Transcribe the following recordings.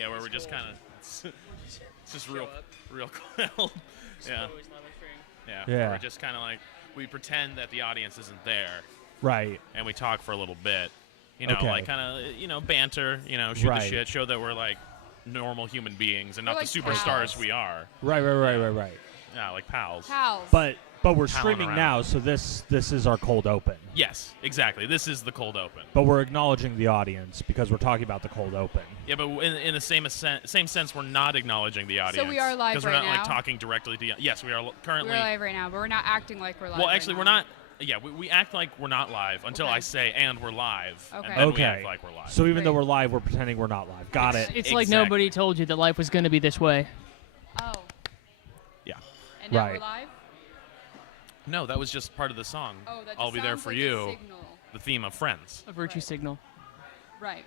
Yeah, where we're just kind of it's just real cold. Yeah. Yeah. Yeah. We're just kind of like we pretend that the audience isn't there. Right. And we talk for a little bit. You know, Okay. like kind of, banter, shoot the shit, show that we're like normal human beings and not like the superstars pals. we are. Right. Yeah, like pals. Pals. But we're Palling streaming around. now, so this is our cold open. Yes, exactly. This is the cold open. But we're acknowledging the audience because we're talking about the cold open. Yeah, but in the same sense, we're not acknowledging the audience. So we are live because right we're not now? like talking directly to. Yes, we are currently. We're live right now, but we're not acting like we're live. Well, actually, right we're now. not. Yeah, we act like we're not live until Okay. I say and we're live. Okay. And then we Okay. act like we're live. So even though Great. we're live, we're pretending we're not live. Got it. It's like Exactly. nobody told you that life was going to be this way. Oh. Yeah. And now Right. we're live. No, that was just part of the song. Oh, that just I'll be there sounds for like a you. signal. The theme of Friends. A virtue Right. signal. Right.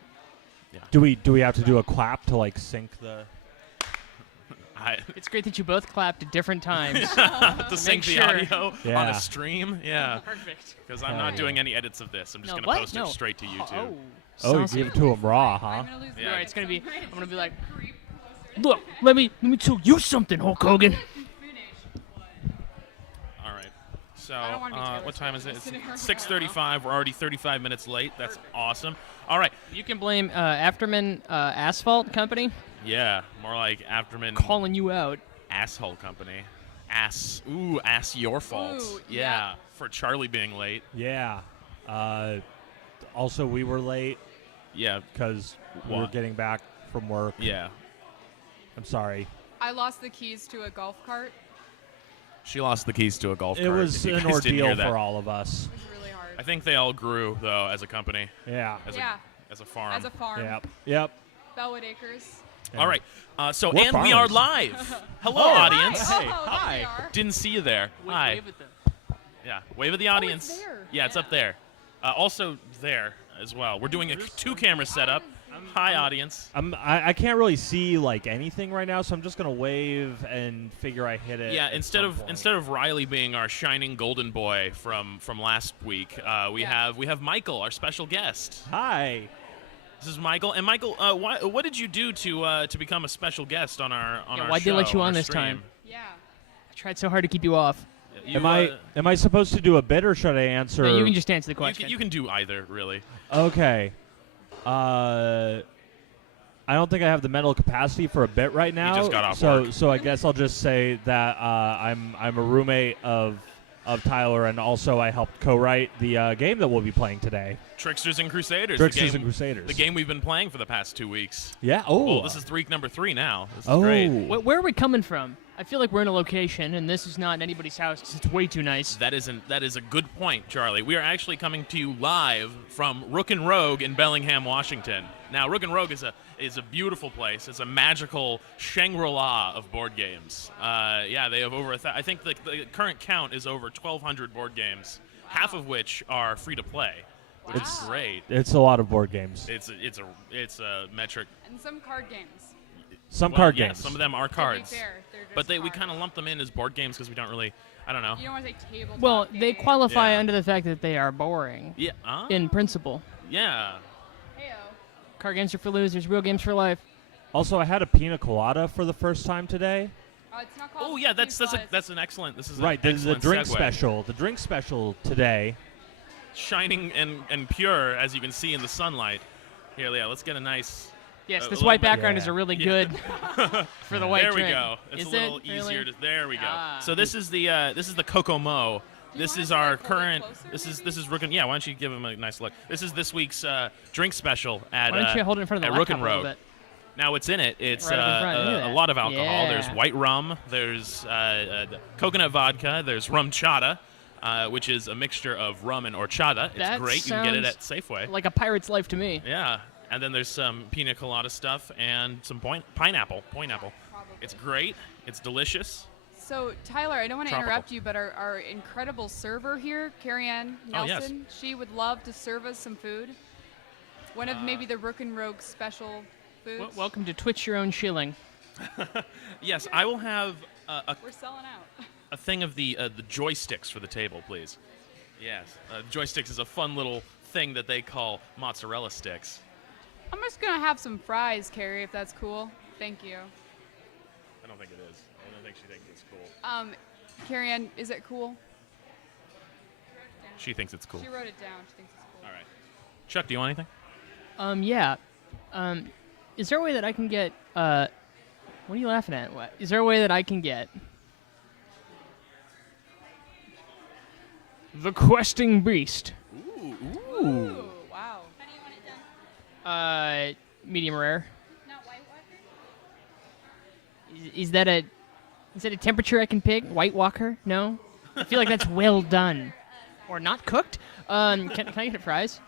Do we have to do a clap to like sync the? It's great that you both clapped at different times. To sync the sure. audio on Yeah. a stream. Yeah. Perfect. Because I'm not doing any edits of this. I'm just No, going to what? post No. it straight to YouTube. Oh, Oh, you saucy. give it to him raw, huh? I'm gonna lose Yeah. Right, it's gonna be. Sorry. I'm gonna be like, Creep. look, let me tell you something, Hulk Hogan. All right. So, I don't wanna be Taylor what time is Swift it? It's listener. 6:35. We're already 35 minutes late. That's awesome. All right. You can blame Afterman Asphalt Company Yeah. More like Afterman calling you out. Asshole Company. Ass your fault. Ooh, yeah. yeah. For Charlie being late. Yeah. Also, we were late Yeah. because we were What? getting back from work. Yeah. I'm sorry. I lost the keys to a golf cart. She lost the keys to a golf It cart. was if you an guys didn't hear ordeal that. for all of us. It was really hard. I think they all grew though as a company, Yeah. Yeah. as a farm. As a farm. Yep. Bellwood Acres. All right. So We're and we are farmers. live. Hello, Oh, audience. Hi. Hey, Oh, hi. there we are. Didn't see you there. Hi. Wave at them. Yeah. Wave at the audience. there. Yeah, it's up there. Also there as well. We're doing a two-camera setup. Hi, audience. I can't really see like anything right now, so I'm just gonna wave and figure I hit it. Yeah. at Instead some point. of Riley being our shining golden boy from last week, we have Michael, our special guest. Hi. This is Michael. And Michael, what did you do to become a special guest on our Yeah, our why'd they let show, you on our this stream? time? Yeah. I tried so hard to keep you off. You, Am I supposed to do a bit or should I answer? No, you can just answer the you question. can do either, really. Okay. I don't think I have the mental capacity for a bit right now. just got off so work. so I guess I'll just say that I'm a roommate of Tyler, and also I helped co-write the game that we'll be playing today. Tricksters and Crusaders. Tricksters the and game, Crusaders. The game we've been playing for the past 2 weeks. Yeah. Oh. Well, this is week number 3 now. This is oh. great. Where are we coming from? I feel like we're in a location, and this is not anybody's house 'cause it's way too nice. That is a good point, Charlie. We are actually coming to you live from Rook Rogue in Bellingham, Washington. Now, Rook Rogue is a beautiful place. It's a magical Shangri-La of board games. Yeah, they have over I think the current count is over 1,200 board games, half of which are free to play, which is Wow. great. It's a lot of board games. It's a metric. And some card games. Some Well, card yeah, games. some of them are To be cards, fair, they're just but we cards. kind of lump them in as board games because we don't really. I don't know. You don't want to say tabletop Well, they game. qualify Yeah. under the fact that they are boring Yeah. in principle. Yeah. Heyo. Card games are for losers, real games for life. Also, I had a pina colada for the first time today. It's not called Oh yeah, that's Pina an excellent. This is Right. An The excellent drink segue. special. The drink special today. Shining and pure as you can see in the sunlight. Here, yeah. Let's get a nice. Yes, A this little white bit- background is yeah. a really Yeah. good for the white There drink. we go. It's Is a little it? easier Really? to. There we go. Ah. So this is the Kokomo. This wanna is sit our up a little current. closer, This is Rook. Yeah, why don't you give him a nice look? This is this week's drink special at. Why don't you hold it in front of the at Rook laptop a little Rogue. bit? Now what's in it? It's Right up in front. Look at a that. lot of alcohol. There's Yeah. white rum. There's coconut vodka. There's rum chata, which is a mixture of rum and horchata. It's That great. You can get it at sounds Safeway. Like a pirate's life to me. Yeah, and then there's some pina colada stuff and some pineapple. Probably. It's great. It's delicious. So, Tyler, I don't want to Tropical. interrupt you, but our incredible server here, Carrie Ann Oh, yes. Nelson, she would love to serve us some food. One of maybe the Rook and Rogue special foods. Welcome to Twitch Your Own Shilling. Yes, I will have We're selling out. a thing of the joysticks for the table, please. Yes, joysticks is a fun little thing that they call mozzarella sticks. I'm just gonna have some fries, Carrie, if that's cool. Thank you. I don't think it is. I don't think she thinks it's cool. Carrie Ann, is it cool? She thinks it's cool. She wrote it down. She thinks it's cool. All right. Chuck, do you want anything? Yeah. Is there a way that I can get, what are you laughing at? What? Is there a way that I can get the questing beast? Ooh, wow. How do you want it done? Medium rare. Not White Walker? Is that a temperature I can pick? White Walker? No? I feel like that's well done. Or not cooked? Can I get fries?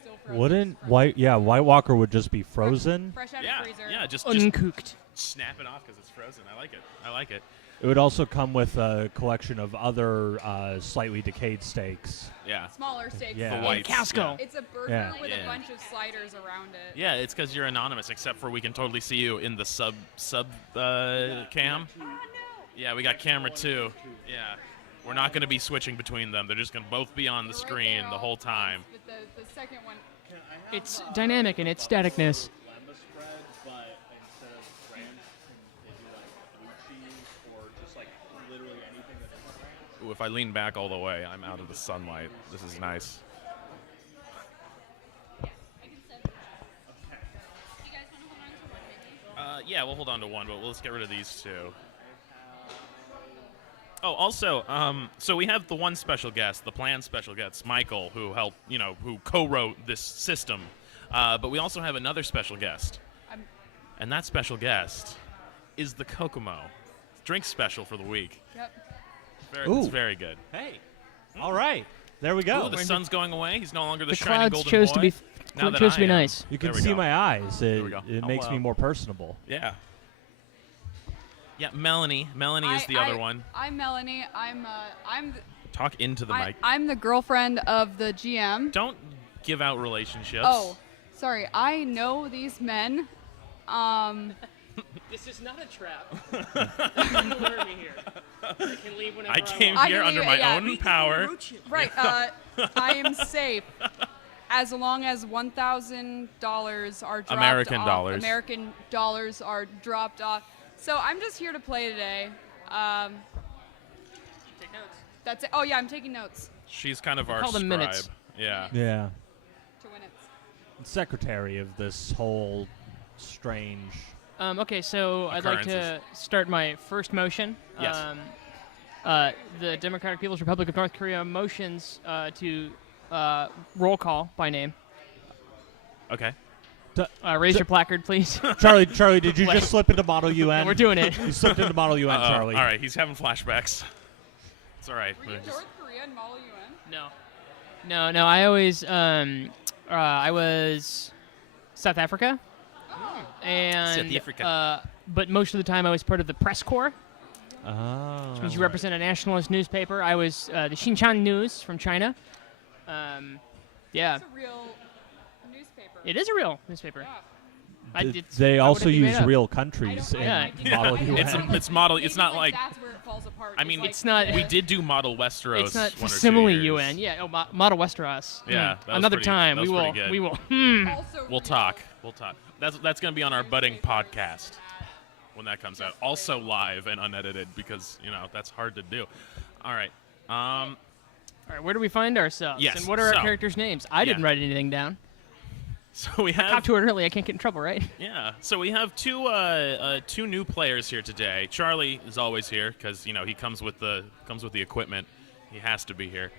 Still frozen. Wouldn't White Walker would just be frozen? Fresh out Yeah. of freezer. Yeah. Just Uncooked. snap it off because it's frozen. I like it. I like it. It would also come with a collection of other slightly decayed steaks. Yeah. Smaller steaks. Yeah. The whites. Casco. It's a burger Yeah. with Yeah. a bunch of sliders around it. Yeah, it's because you're anonymous, except for we can totally see you in the sub cam. Yeah, we got camera 2. Yeah. We're not going to be switching between them. They're just going to both be on the They're right screen there the all whole time. But the second one, It's dynamic in its staticness. Lemma spread, but instead of ranch, they do like blue cheese or just like literally anything that isn't ranch. Ooh, if I lean back all the way, I'm out of the sunlight. This is nice. I can send it. Do you guys want to hold on to one maybe? Yeah, we'll hold on to one, but let's get rid of these 2. Oh, also, so we have the one special guest, the planned special guest, Michael, who helped, who co-wrote this system. But we also have another special guest, I'm, and that special guest is the Kokomo drink special for the week. yep. It's Ooh. very good. Hey, all right, there we go. Ooh, the sun's going away. He's no longer the The shiny clouds golden chose boy. to be Now that chose to I be am. nice. You can There we see go. my eyes. There we go. It Oh, makes wow. me more personable. Yeah. Yeah, Melanie. Melanie is the other one. I'm Melanie. I'm Talk into the mic. I'm the girlfriend of the GM. Don't give out relationships. Oh, sorry. I know these men. This is not a trap. You can lure me here. I can leave whenever I came I here can under leave my it, yeah. own power. Right. I am safe as long as $1,000 are dropped American off. dollars. American dollars are dropped off. So I'm just here to play today. Take notes. That's it. Oh yeah, I'm taking notes She's kind of our Call them scribe. minutes. Yeah. Yeah, to win it. secretary of this whole strange. Okay, so I'd like to Occurrences. start my first motion. Yes. The Democratic People's Republic of North Korea motions to roll call by name. Okay. Raise your placard, please. Charlie, did you Wait. just slip into Model UN? We're doing it. You slipped into Model UN, Charlie. All right, he's having flashbacks. It's all right. Were you North Korea and Model UN? No. I was South Africa, and South Africa. but most of the time I was part of the press corps, Oh. which means you represent a nationalist newspaper. I was the Xinjiang News from China. Yeah, It's a real newspaper. it is a real newspaper. Yeah. They why would also it be use made up? real countries in Yeah. Model I UN. don't- It's model. It's Maybe, not like. that's where it falls apart. I mean, It's not- We did do model Westeros. It's not 1 or 2 facsimile years. UN. Yeah, Model Westeros. Yeah, that was Another pretty- time that was we will. pretty good. We will. Also We'll real. talk. We'll talk. That's going to be on our budding podcast when that comes out. Also live and unedited because that's hard to do. All right. All right, where do we find ourselves? Yes, And what are our so- characters' names? I didn't Yeah. write anything down. So we Got have. to it early. I can't get in trouble, right? Yeah. So we have two new players here today. Charlie is always here because he comes with the equipment. He has to be here,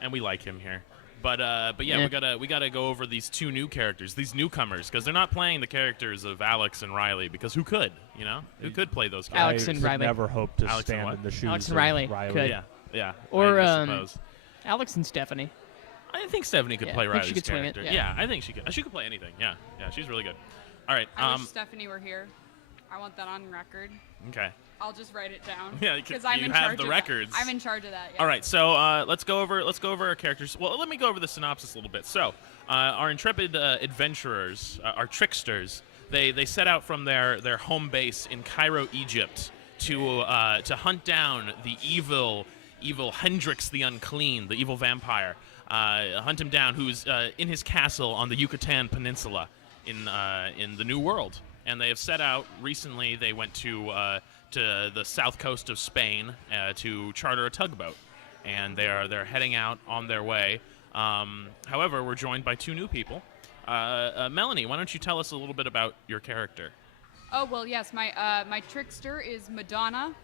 and we like him here. But yeah, we gotta go over these two new characters, these newcomers, because they're not playing the characters of Alex and Riley. Because who could, who could play those characters? Alex and I Riley. never hope to Alex and stand what? in the shoes Alex and of Riley Riley. could. Yeah. Or, I suppose. Alex and Stephanie. I think Stephanie could Yeah, play I think Riley's she could swing it, character. yeah. I think she could. She could play anything. Yeah, she's really good. All right. I wish Stephanie were here. I want that on record. Okay. I'll just write it down. Yeah, because I'm you in have charge the of records. That. I'm in charge of that. Yeah. All right, so let's go over our characters. Well, let me go over the synopsis a little bit. So, our intrepid adventurers, our tricksters, they set out from their home base in Cairo, Egypt, to hunt down the evil Hendrix the Unclean, the evil vampire. Hunt him down, who's in his castle on the Yucatan Peninsula. in the New World, and they have set out recently. They went to the south coast of Spain to charter a tugboat, and they're heading out on their way. However, we're joined by two new people. Melanie, why don't you tell us a little bit about your character? Oh well, yes. My trickster is Madonna,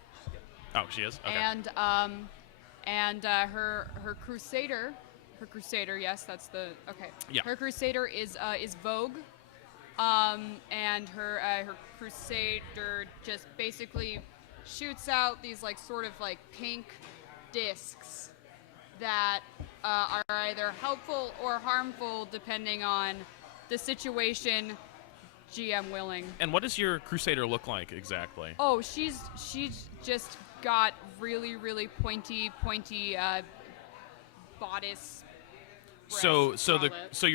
Oh, she is. Okay. and her crusader. Her crusader, yes, that's the okay. Yeah. Her crusader is Vogue, and her crusader just basically shoots out these like sort of like pink discs that are either helpful or harmful depending on the situation, GM willing. And what does your crusader look like exactly? Oh, she's just got really pointy bodice. So breast, your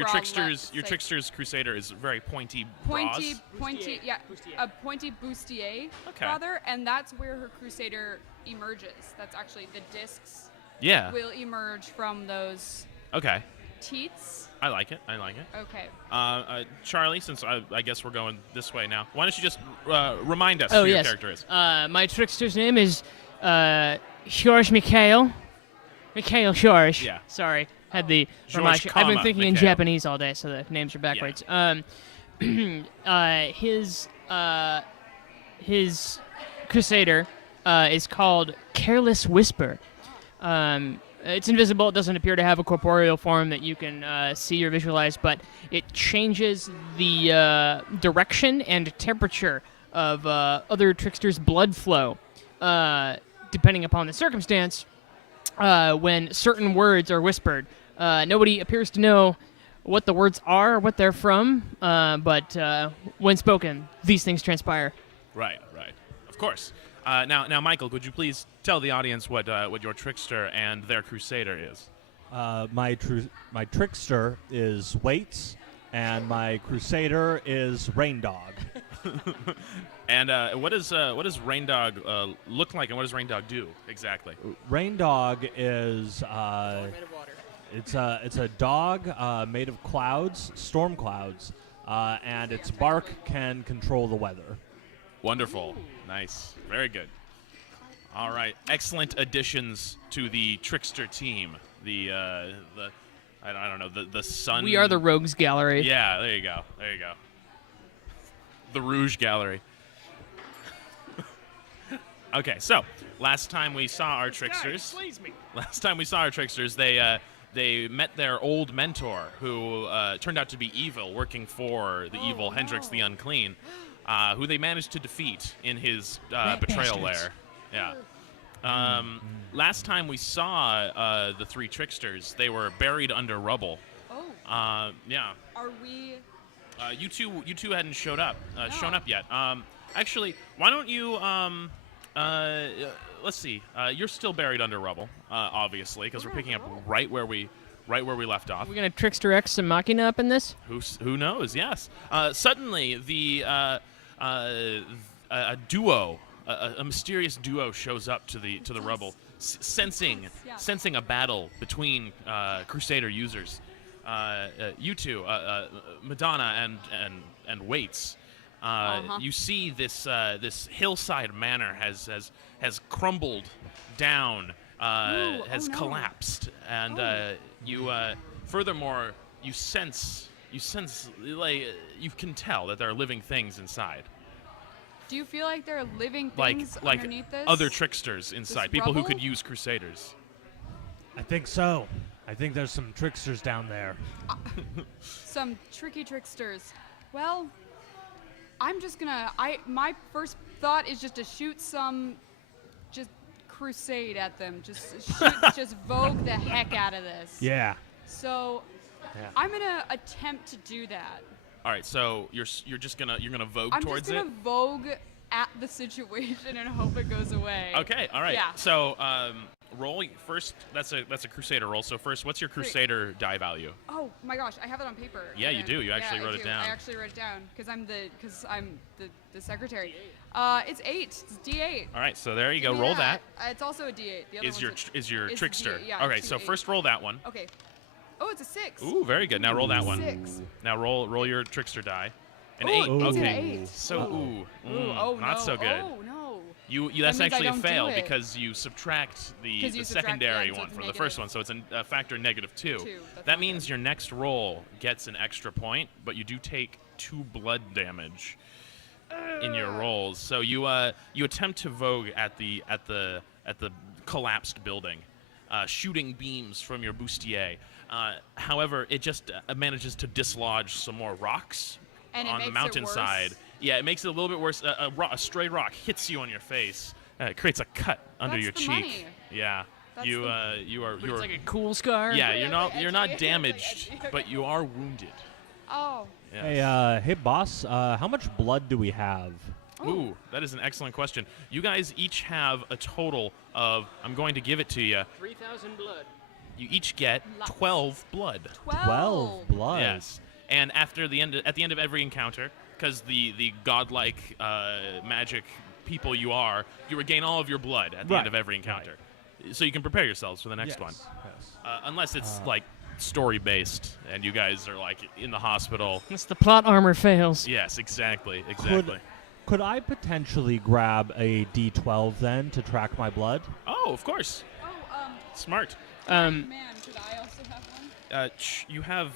bralette, trickster's like- trickster's crusader is very pointy bras. pointy, yeah, a pointy bustier, Okay. rather, and that's where her crusader emerges. That's actually the discs Yeah. will emerge from those Okay. teats. I like it. Okay. Charlie, since I guess we're going this way now, why don't you just remind us Oh, who your yes. character is? My trickster's name is George Mikhail. Mikhail George. Yeah. Sorry. Had the George, I've been comma, thinking in Mikhail. Japanese all day, so the names are backwards. His crusader is called Careless Whisper. It's invisible. It doesn't appear to have a corporeal form that you can see or visualize, but it changes the direction and temperature of other tricksters' blood flow, depending upon the circumstance. When certain words are whispered, nobody appears to know what the words are or what they're from, but when spoken, these things transpire. Right. Of course. Now, Michael, could you please tell the audience what your trickster and their crusader is? My trickster is Waits, and my crusader is Rain Dog. And what does Rain Dog look like, and what does Rain Dog do exactly? Rain Dog is it's a dog made of clouds, storm clouds, and its bark can control the weather. Wonderful. Nice. Very good. All right. Excellent additions to the trickster team. The I don't know, the sun. We are the Rogues Gallery. Yeah, there you go. The Rouge Gallery. Okay, so last time we saw our tricksters, they met their old mentor, who turned out to be evil, working for the evil Hendrix the Unclean, who they managed to defeat in his betrayal bastards. lair. Yeah. Last time we saw the three tricksters, they were buried under rubble. Oh. Yeah. Are we? You two hadn't shown up No. yet. Actually, why don't you let's see. You're still buried under rubble, obviously, because we're picking up right where we left off. We're gonna Trickster X some Machina up in this. Who knows? Yes. Suddenly, a duo, a mysterious duo, shows up to the rubble, sensing a battle between Crusader users. You two, Madonna and Waits. You see this hillside manor has crumbled down, has no. collapsed, and furthermore you sense like you can tell that there are living things inside, Do you feel like there are living like things underneath this? other tricksters inside, people who rubble? could use Crusaders. I think so. I think there's some tricksters down there. Some tricky tricksters. Well, I'm just gonna. My first thought is just to shoot some, just crusade at them. Just vogue the heck out of this. Yeah. So, Yeah. I'm gonna attempt to do that. All right, so you're gonna vogue I'm towards just gonna vogue at the situation and hope it goes away. Okay, all right. Yeah. So roll first. That's a Crusader roll. So first, what's your Crusader die value? Oh my gosh, I have it on paper. Yeah, you again. do. You actually Yeah, wrote I it do. down. I actually wrote it down because I'm the secretary. It's 8. It's D8. All right, so there you Give go. me Roll that. It's also a D8. The other Is one's your a- is your is trickster? D8, yeah, Okay, two so eight. first roll that one. Okay. Oh, it's a 6. Ooh, very good. Now roll that one. 6. Now roll your trickster die. An Ooh, 8. it's an Okay. 8. So Ooh, not no. so good. Oh, no. That's means I actually a don't do fail it. because you subtract the 'Cause you subtract, secondary yeah, so one it's from the first negative. one, so it's a factor -2. That's That not means good. your next roll gets an extra point, but you do take 2 blood damage in your rolls. So you attempt to vogue at the collapsed building, shooting beams from your bustier. However, it just manages to dislodge some more rocks And it on the makes it mountainside. worse? Yeah, it makes it a little bit worse. A stray rock hits you on your face. It creates a cut under That's your the cheek. money. Yeah. That's You the- you are But you it's are like a cool scar. yeah, Yeah, you're it's not like you're edgy. not It's like damaged, edgy. but you are wounded. Oh. Yes. Hey, boss. How much blood do we have? Ooh, that is an excellent question. You guys each have a total of, I'm going to give it to you. 3,000 blood. You each get 12 blood. 12. blood. Yes. And at the end of every encounter, because the godlike magic people you regain all of your blood at the Right. end of every encounter. So you can prepare yourselves for the next one. Yes. Unless it's like story based and you guys are like in the hospital. Unless the plot armor fails. Yes, exactly. Could I potentially grab a D12 then to track my blood? Oh, of course. Oh, Smart. Um, man, could I also have one? You have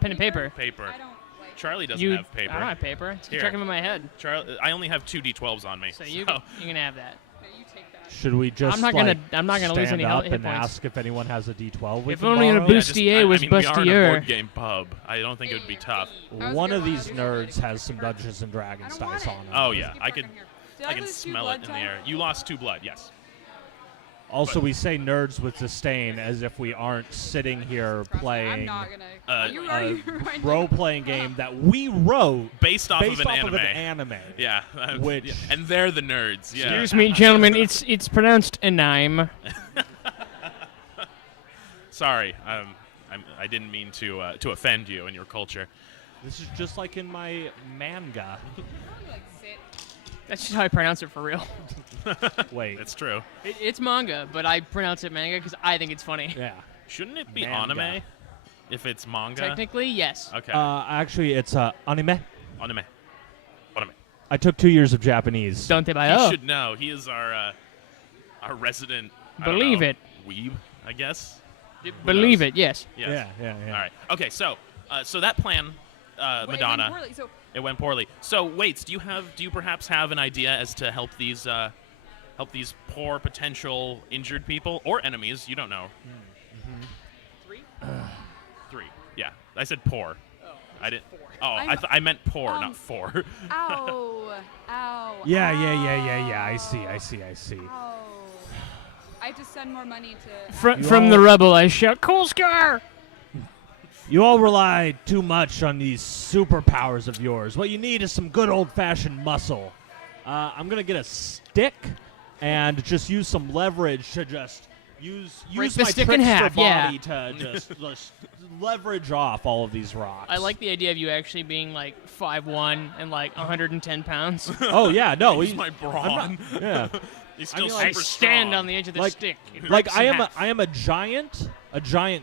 pen and paper. paper. I don't like Charlie doesn't You, have paper. I don't have paper. It's Here. tracking in my head. Charlie, I only have 2 D12s on me. So you can have that. Okay, you take that. Should we just I'm not gonna lose stand any up hit and points. ask if anyone has a D12 we If can only in a borrow? boost- Bustier was we are in a bustier. board game pub. I don't think it would be tough. I was One gonna of these do nerds something. has some Dungeons and Dragons I don't want dice it. on them. Oh Just yeah, keep I fucking can here. Did I can lose 2 smell blood it in the time? air. You lost 2 blood, yes. Also, we say nerds with disdain as if we aren't sitting here Trust me, I'm playing not gonna. Uh, are you right now? role-playing game that we wrote Based off based of an off anime. of an anime. Yeah. Which- yeah. And they're the nerds. Yeah. Excuse me, gentlemen. It's pronounced anime. Sorry. I didn't mean to offend you and your culture. This is just like in my manga. Probably, like, sit. That's just how I pronounce it for real. Wait. It's true. It's manga, but I pronounce it manga because I think it's funny. Yeah. Shouldn't it be Manga. anime if it's manga? Technically, yes. Okay. Actually, it's anime. Anime. Anime. I took 2 years of Japanese. Don't they buy? He Oh, should know. He is our resident. I don't Believe know, it. Weeb, I guess. believe knows? it. Yes. Yes. Yeah. All right. Okay. So that plan, Wait, Madonna, poorly, so it went poorly. So, Waits, do you perhaps have an idea as to help these poor potential injured people or enemies? You don't know. 3? 3. Yeah, I said poor. Oh, I didn't. 4. Oh, I meant poor, not 4. Ow. Ow. Yeah. ow, I see. Ow. I have to send more money to. From the rubble, I shout, "Cool scar!" You all rely too much on these superpowers of yours. What you need is some good old-fashioned muscle. I'm gonna get a stick and just use some leverage to just use Break use the my stick in trickster half, yeah. body to just leverage off all of these rocks. I like the idea of you actually being like 5'1" and like 110 pounds. Oh yeah, no, He's he- my brawn. yeah. He's still mean, I super stand strong. on the edge of the Like- stick. It Like breaks I in am half. I am a giant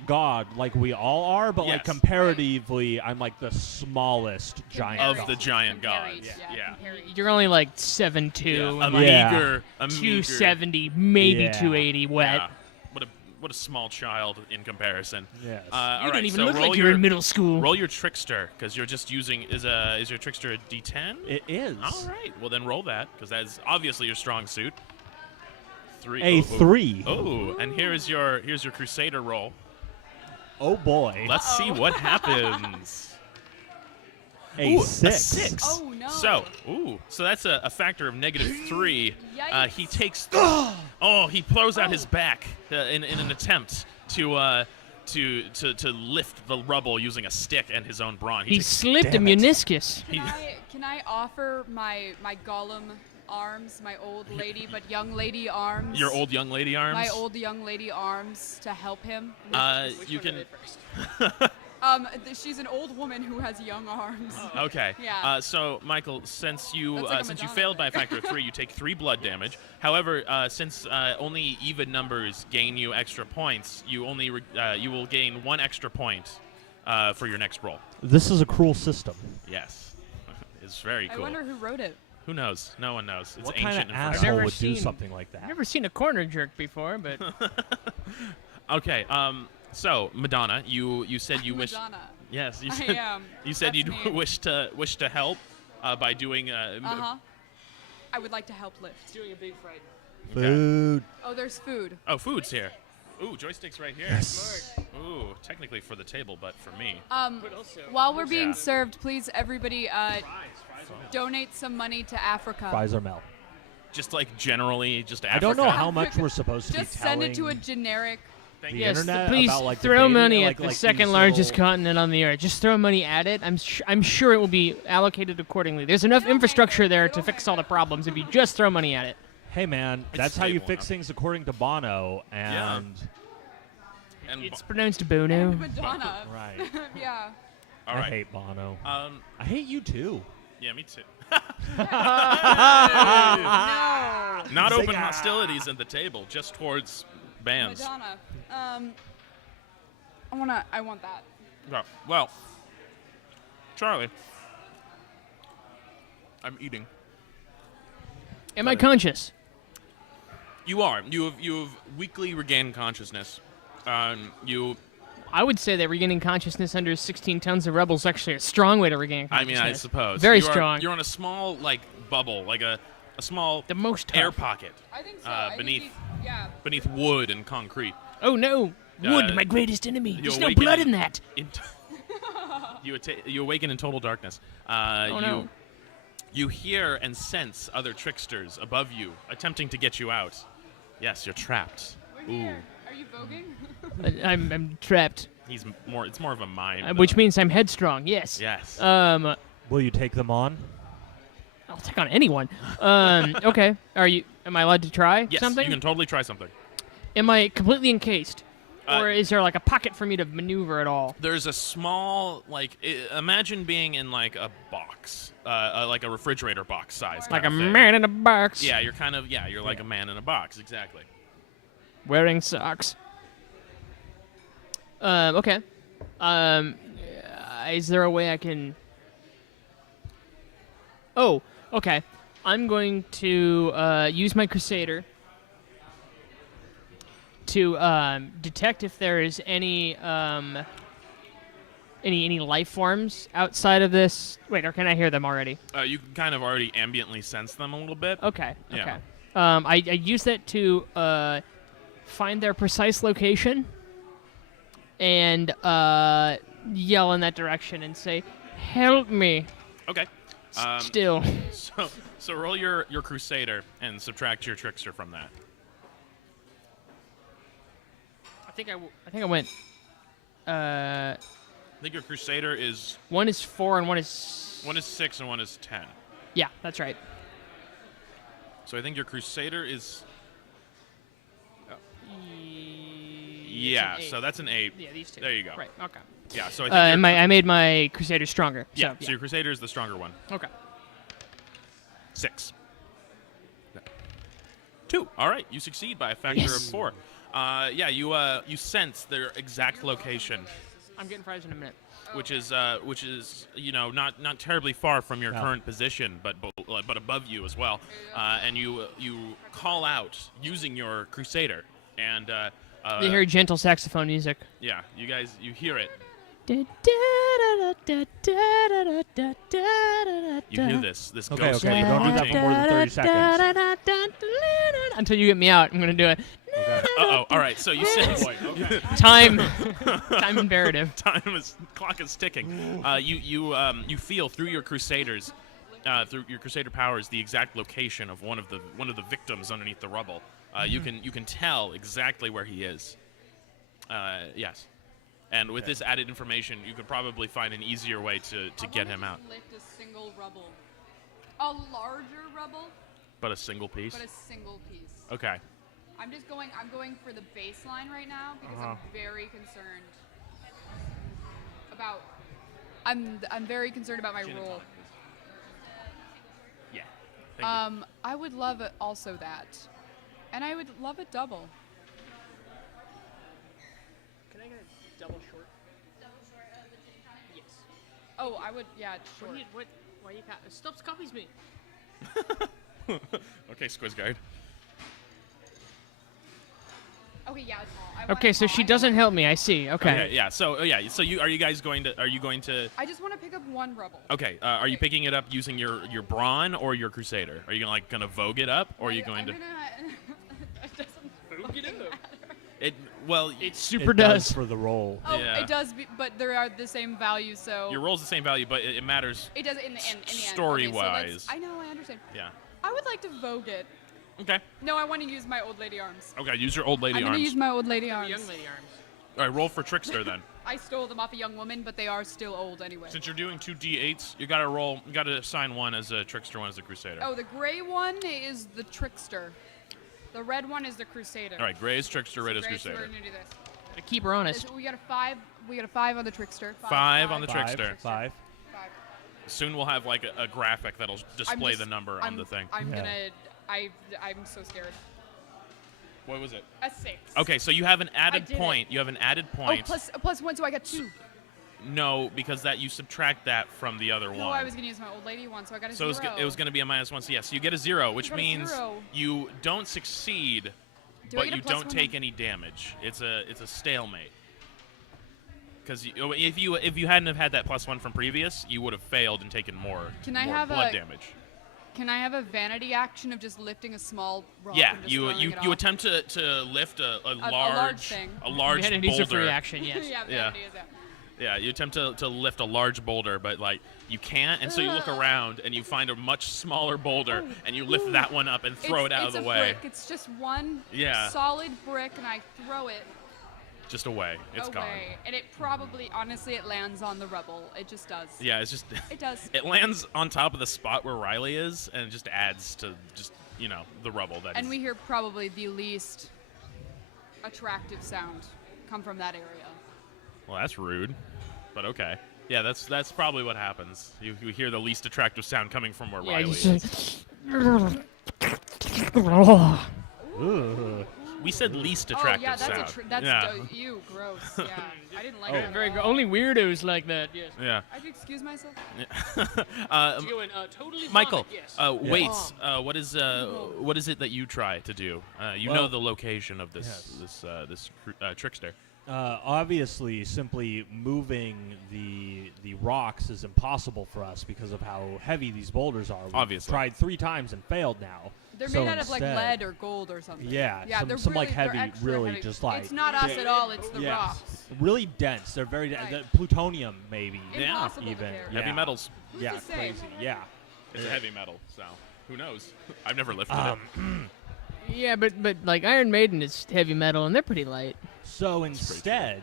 god like we all are, but like Yes. comparatively, I'm like the smallest giant Of god. the giant Compared, gods. yeah. Yeah. compared. You're only like 7'2", A and like Yeah. meager, 270, maybe Yeah. 280 wet. Yeah. What a small child in comparison. Yes. All You right, don't even so look roll like you're your, in middle school. Roll your trickster, because you're just using is your trickster a D10? It is. All right. Well, then roll that, because that's obviously your strong suit. 3. A 3. Oh, and here's your Crusader roll. Oh boy. Let's see what happens. A Ooh, 6. A 6. Oh, no. So that's a factor of -3. Yikes. He takes. He throws out his back in an attempt to lift the rubble using a stick and his own brawn. He takes- slipped a Damn it. meniscus. Can I offer my golem arms, my old lady but young lady arms? your old young lady arms. My old young lady arms to help him. You can. She's an old woman who has young arms. Okay. Yeah. So, Michael, since you That's like a since you Madonna failed by a thing. factor of 3, you take 3 blood damage. However, since only even numbers gain you extra points, you only you will gain 1 extra point for your next roll. This is a cruel system. Yes, it's very I cool. wonder who wrote it. Who knows? No one knows. It's What ancient kind of and asshole forgotten. never would do seen- something like that? I've never seen a corner jerk before, but Okay. So Madonna, you said you wish. Madonna. Yes, you I said am. you said That's you'd me. wish to help by doing. Uh-huh. I would like to help lift. doing a big fight. Food. Oh, there's food. Oh, food's here. Ooh, joystick's right here. Yes. Ooh, technically for the table, but for me. But also, While we're being Yeah. served, please, everybody, donate some money to Africa. Fries or Mel. Just like generally, just I Africa. don't know how much we're supposed to Just be telling send it to a generic. Thank the you. yes, internet please about, like, throw debating money it, at the like second these largest little- continent on the earth. Just throw money at it. I'm sure it will be allocated accordingly. There's enough infrastructure there to fix all the problems if you just throw money at it. Hey man, It's that's how you stable fix enough. things according to Bono, and And It's pronounced Bono. Madonna. right. Yeah. all I right. hate Bono. Um. I hate you too. Yeah, me too. No. Not open Sega. hostilities at the table, just towards bands. Madonna. I want that. Oh, well, Charlie, I'm eating. Am I conscious? You are. You've weakly regained consciousness. You. I would say that regaining consciousness under 16 tons of rebels is actually a strong way to regain I consciousness. mean, I suppose. Very You are- strong. You're on a small bubble, like a small The most air tough. pocket I think so. beneath yeah. beneath wood and concrete. Oh no! Wood, Uh, my greatest enemy. you There's no awaken blood in- in that. You awaken in total darkness. Oh, no. You hear and sense other tricksters above you attempting to get you out. Yes, you're trapped. We're Ooh, here. Are you voguing? I'm trapped, he's more. It's more of a mime. than which a- means I'm headstrong. Yes. Yes. Will you take them on? I'll take on anyone. Okay. Am I allowed to try yes. something? You can totally try something. Am I completely encased, Uh, or is there like a pocket for me to maneuver at all? There's a small, imagine being in like a box, like a refrigerator box size. Like kind a of thing. man in a box. Yeah, you're like a man in a box, exactly. Wearing socks. Okay. Is there a way I can? Oh, okay. I'm going to use my Crusader to detect if there is any life forms outside of this. Wait, or can I hear them already? You can kind of already ambiently sense them a little bit. Okay. Yeah. Okay. I use that to find their precise location and yell in that direction and say, "Help me!" Okay. Still. So roll your Crusader and subtract your Trickster from that. I think I went. I think your Crusader is One is 4 and one is 6 and 1 is 10. Yeah, that's right. So I think your Crusader is It's an 8. So that's an 8. Yeah, these two. There you go. Right. Okay. Yeah. So I think I made my Crusader stronger. yeah. So, So your Crusader is the stronger one. Okay. 6. 2. All right. You succeed by a factor Yes. of 4. You sense their exact location, I'm getting fries in a minute. which is not terribly far from your No. current position, but above you as well. And you call out using your Crusader, and You hear gentle saxophone music. yeah, you hear it. You You hear this Okay, ghost okay, don't do that for more than 30 seconds. Until you get me out, I'm gonna do it. Okay. Uh-oh. All right. So you sense Time imperative. clock is ticking. You feel through your Crusaders, through your Crusader powers, the exact location of one of the victims underneath the rubble. You can tell exactly where he is. Yes. And with this added information, you could probably find an easier way to get him out. Lift a single rubble. A larger rubble, But a single piece. but a single piece. Okay. I'm going for the baseline right now because I'm very concerned about. I'm very concerned about my Gin and roll. tonic, please. Yeah. Thank you. I would love it also that, and I would love a double. Can I get a double short? Double short of the gin and tonic. Yes. Oh, I would. Yeah, sure. What? Why you stops copies me? Okay, Squizguard. Okay, yeah, it's all. Okay, so she doesn't help me. I see. Okay. Yeah. So So are you guys going to? Are you going to? I just want to pick up one rebel. Okay. Are you picking it up using your brawn or your crusader? Are you gonna vogue it up, or are you going I'm to? Gonna, it doesn't Vogue it fucking up. matter. It well. It super It does. for the roll. Oh, Yeah. it does, but there are the same value, so Your roll's the same value, but it matters. it does in the end. Story-wise. I know, I understand. Yeah. I would like to vogue it. Okay. No, I want to use my old lady arms. Okay. Use your old lady I'm arms. gonna use my old lady arms. Young lady arms. All right. Roll for Trickster then. I stole them off a young woman, but they are still old anyway. Since you're doing 2 d8s, you gotta roll. You gotta assign one as a Trickster, one as a Crusader. Oh, the gray one is the Trickster. The red one is the Crusader. All right. Gray is Trickster, red is Gray, so Crusader. we're gonna do this. To keep her honest. We got a 5. We got a 5 on the Trickster. 5 on the Five, Trickster. 5. 5. Soon we'll have like a graphic that'll display the number on I'm, the thing. I'm Yeah. gonna. I'm so scared. What was it? A 6. Okay, so you have an added did it. point. You have an added Oh, point. plus 1, so I got 2. No, because that you subtract that from the other No, one. I was gonna use my old lady one, so I got a so 0. it was going to be a -1. So yes, you get a 0, which got a means 0. you don't succeed, Do I but get a you plus don't one take on- any damage. It's a stalemate. Because if you hadn't have had that +1 from previous, you would have failed and taken more, Can I more have blood a- damage. Can I have a vanity action of just lifting a small rock? Yeah, and just you throwing it you off? attempt to lift a large large thing. Vanity's a free boulder. action, yes. yeah, Yeah. vanity is that. Yeah, you attempt to lift a large boulder, but like you can't, and so you look around and you find a much smaller boulder, and you lift that one up and throw it out of the way. Brick. It's just one Yeah. solid brick, and I throw it Just away. It's away. gone. And it probably, honestly, it lands on the rebel. It just does. Yeah, it's just It does. it lands on top of the spot where Riley is, and it just adds to just the rubble that And is- we hear probably the least attractive sound come from that area. Well, that's rude, but okay. Yeah, that's probably what happens. You hear the least attractive sound coming from where Yeah, Riley just is. Ooh. We said least Oh attractive yeah, that's sound. that's yeah. ew, gross. Yeah, I didn't like Oh. that. very at good. all. Only weirdos like that. Yes. Yeah. I have to excuse myself. Totally Michael, vomit, yes. weights. What is it that you try to do? You know Well, the location of this yes. this trickster. Obviously, simply moving the rocks is impossible for us because of how heavy these boulders are. We've Obviously. tried 3 times and failed now. They're So made out of like instead- lead or gold or something. Yeah, Yeah, they're some like really, they're heavy, extra really heavy. just like It's not us at all. It's the yeah, rocks. really dense. They're very Right. the plutonium maybe. Impossible to even carry. Heavy Yeah. metals. Who's Yeah, to say? crazy. Yeah. It's a heavy metal, so who knows? I've never lifted Um, it. Yeah, but like Iron Maiden is heavy metal and they're pretty light. So instead,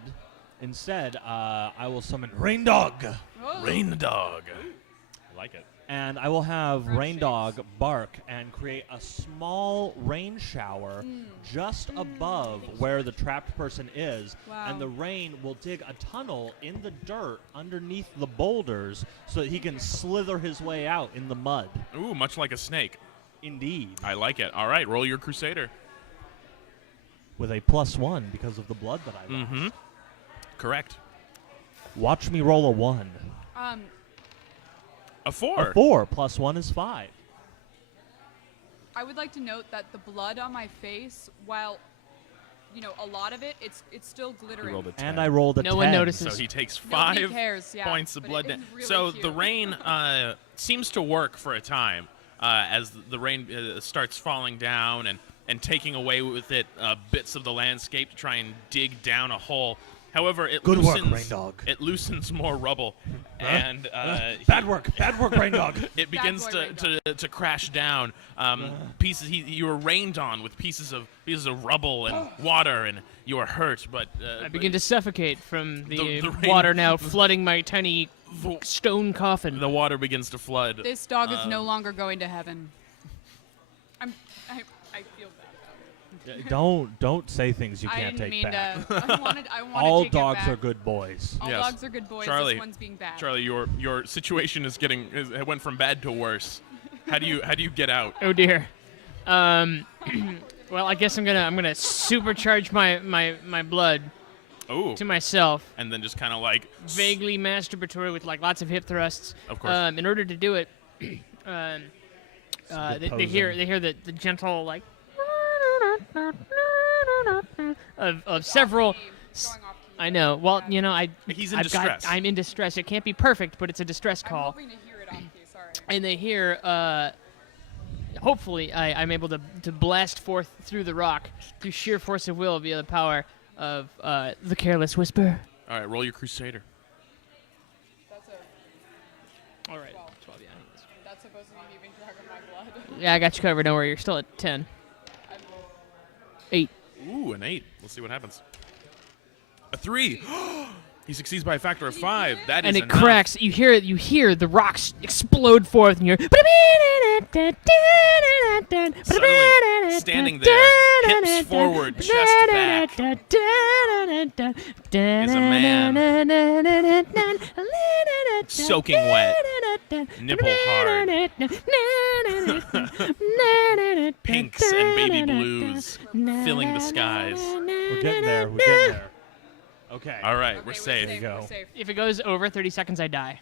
I will summon Rain Dog, Oh. Rain the dog. I like it. and I will have Fresh Rain shapes. Dog bark and create a small rain shower just above where the trapped person is, Wow. and the rain will dig a tunnel in the dirt underneath the boulders so that he can slither his way out in the mud. Ooh, much like a snake. Indeed, I like it. All right, roll your Crusader. with a +1 because of the blood that I lost. Mm-hmm. Correct. Watch me roll a 1. A 4. A 4 +1 is 5. I would like to note that the blood on my face, while a lot of it, it's still He glittering. rolled a 10. And I rolled a No 10. one notices. So he takes Nobody 5 cares, yeah, points of but blood. it is really so cute. the rain seems to work for a time as the rain starts falling down and taking away with it bits of the landscape to try and dig down a hole. However, it Good work, loosens, Rain Dog. It loosens more rubble, and Bad work, Rain Dog. it begins boy, Rain to crash down. Pieces you were rained on with pieces of rubble and water, and you are hurt. But I begin to suffocate from the the rain- water now flooding my tiny stone coffin. the water begins to flood. This dog is no longer going to heaven. I feel bad about it. Don't say things you I can't didn't take mean back. to. I wanted All to take dogs it back. are good boys. All Yes. dogs are good boys. Charlie, This one's being bad. Charlie, your situation is it went from bad to worse. How do you get out? Oh dear. Well, I guess I'm gonna supercharge my blood Oh, to myself, and then just kind of like vaguely masturbatory with like lots of hip thrusts. Of course. In order to do it, good they hear posing. the gentle like of several. Going off key. I know. Well, you know, He's in I've distress. I'm in distress. It can't be perfect, but it's a distress I'm call. hoping to hear it off key. Sorry. And they hear. Hopefully, I'm able to blast forth through the rock through sheer force of will via the power of the Careless Whisper. All right, roll your Crusader. That's a. All right. 12, yeah. That's supposed to be keeping track of my blood. Yeah, I got you covered. Don't worry. You're still at 10. 8. Ooh, an 8. Let's see what happens. A 3. He succeeds by a factor of 5. That is And it enough. cracks. You hear the rocks explode forth, and you're Suddenly, standing there, hips forward, chest back, is a man soaking wet, nipple hard, pinks and baby blues filling the skies. We're getting there. We're getting there. Okay. All right, Okay, we're safe. Safe, go. We're safe. If it goes over 30 seconds, I die.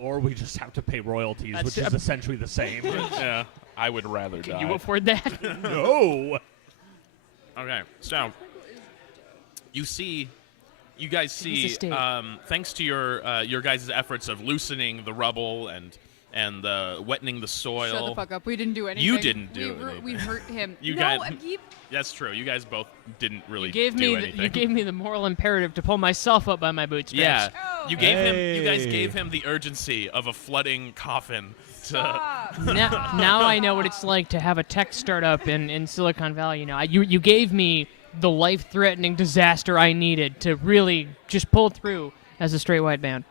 Or we just have to pay royalties, That's which is essentially the same. Yeah, I would rather Can die. you afford that? No. Okay, so you guys He's a see, state. thanks to your guys' efforts of loosening the rubble and wettening the soil. Shut the fuck up. We didn't do anything. You didn't do We anything. hurt him. You no, guys- he, That's true. You guys both didn't really You gave do me anything. you gave me the moral imperative to pull myself up by my bootstraps. Yeah, Oh. you gave him. You guys Hey. gave him the urgency of a flooding coffin. stop. Now I know what it's like to have a tech startup in Silicon Valley. You know, you gave me the life-threatening disaster I needed to really just pull through as a straight white man.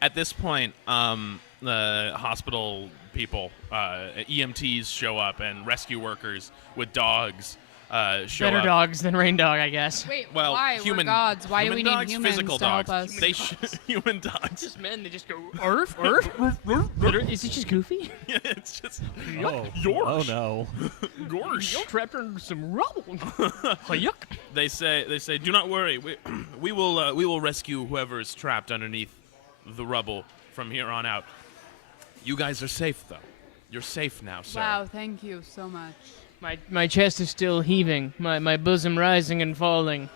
At this point, the hospital people, EMTs show up, and rescue workers with dogs show Better up. dogs than Rain Dog, I guess. Wait, Well, why? human We're gods. Why do we human need dogs, humans physical to dogs. help us? They human dogs. Just men, they just go arf, arf. Is it just goofy? It's just Oh. yours. Oh no. Gorsh. You're trapped in some rubble. Yuck. They say, do not worry. We will rescue whoever is trapped underneath the rubble from here on out. You guys are safe, though. You're safe now, sir. Wow, thank you so much. My chest is still heaving, my bosom rising and falling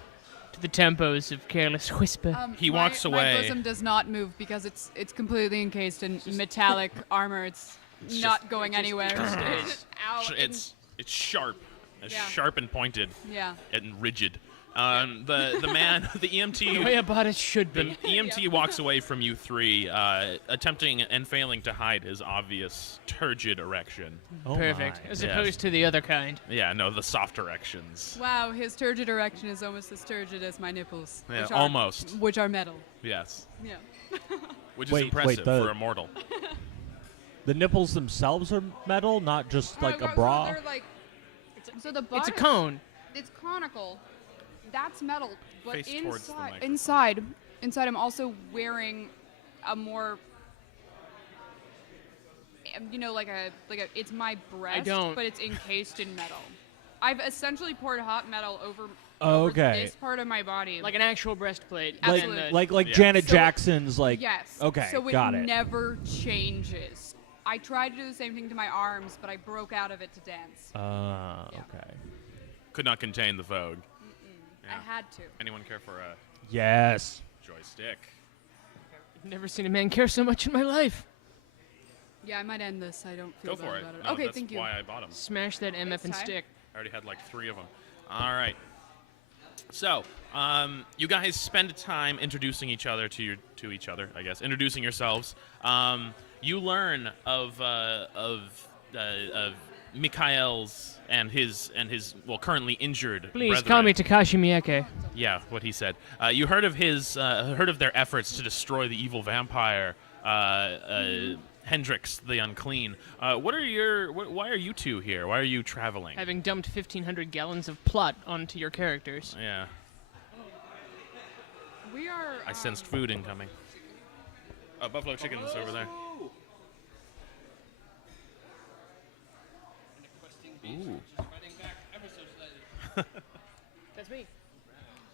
to the tempos of Careless Whisper. He walks away. My bosom does not move because it's completely encased in metallic armor. It's not going anywhere. Ow. It's sharp, Yeah. sharp and pointed Yeah. and rigid. The man, the the way EMT. a bodice should The be. EMT walks away from you three, attempting and failing to hide his obvious turgid erection. Oh Perfect. my. As Yes. opposed to the other kind. Yeah, no, the soft erections. Wow, his turgid erection is almost as turgid as my nipples. Yeah, which are, almost. Which are metal. Yes, Yeah. which is Wait, impressive the- for a mortal. The nipples themselves are metal, not just like a bra. So they're like, so the It's a bottom- cone. It's conical. That's metal, but Face towards the microphone. inside, I'm also wearing a more, like a, it's my breast, don't. but it's encased in metal. I've essentially poured hot metal over Okay. this part of my body. Like an actual breastplate. Like Absolutely. like Yeah. Janet So- Jackson's like. yes. Okay. So it got it. never changes. I tried to do the same thing to my arms, but I broke out of it to dance. Yeah. Okay. Could not contain the Vogue. Yeah. I had to. Anyone care for a Yes. joystick? I've never seen a man care so much in my life. Yeah, I might end this. I don't feel Go bad for it. about it. No, Okay, that's thank you. why I bought them. Smash that MF and time. stick. I already had like 3 of them. All right. So, you guys spend time introducing each other to each other, I guess. Introducing yourselves. You learn of Mikhail's and his currently injured. Please brethren. call me Takashi Miike. Yeah, what he said. You heard of their efforts to destroy the evil vampire Hendrix the Unclean. Why are you two here? Why are you traveling? Having dumped 1,500 gallons of plot onto your characters. Yeah, We are. I sensed food incoming. Buffalo chicken's over there. Ooh. That's me.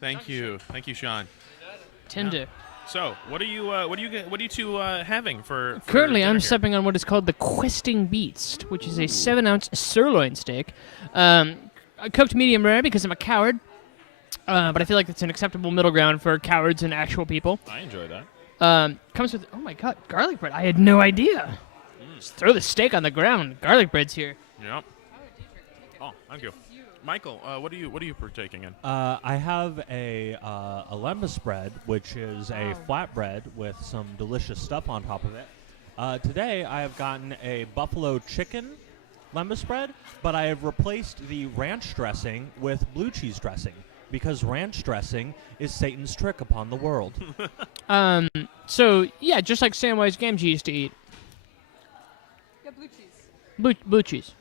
Thank you, Sean. Tender. So, what are you two having for Currently, dinner I'm here? stepping on what is called the Questing Beast, which is a 7-ounce sirloin steak. Cooked medium rare because I'm a coward, but I feel like it's an acceptable middle ground for cowards and actual people. I enjoy that. Comes with, oh my god, garlic bread. I had no idea. Just throw the steak on the ground. Garlic bread's here. Yep. Oh, thank you, Michael. What are you partaking in? I have a lembas bread, which is a flatbread with some delicious stuff on top of it. Today, I have gotten a buffalo chicken lembas bread, but I have replaced the ranch dressing with blue cheese dressing because ranch dressing is Satan's trick upon the world. So yeah, just like Samwise Gamgee used to eat. Yeah, blue cheese. Blue cheese.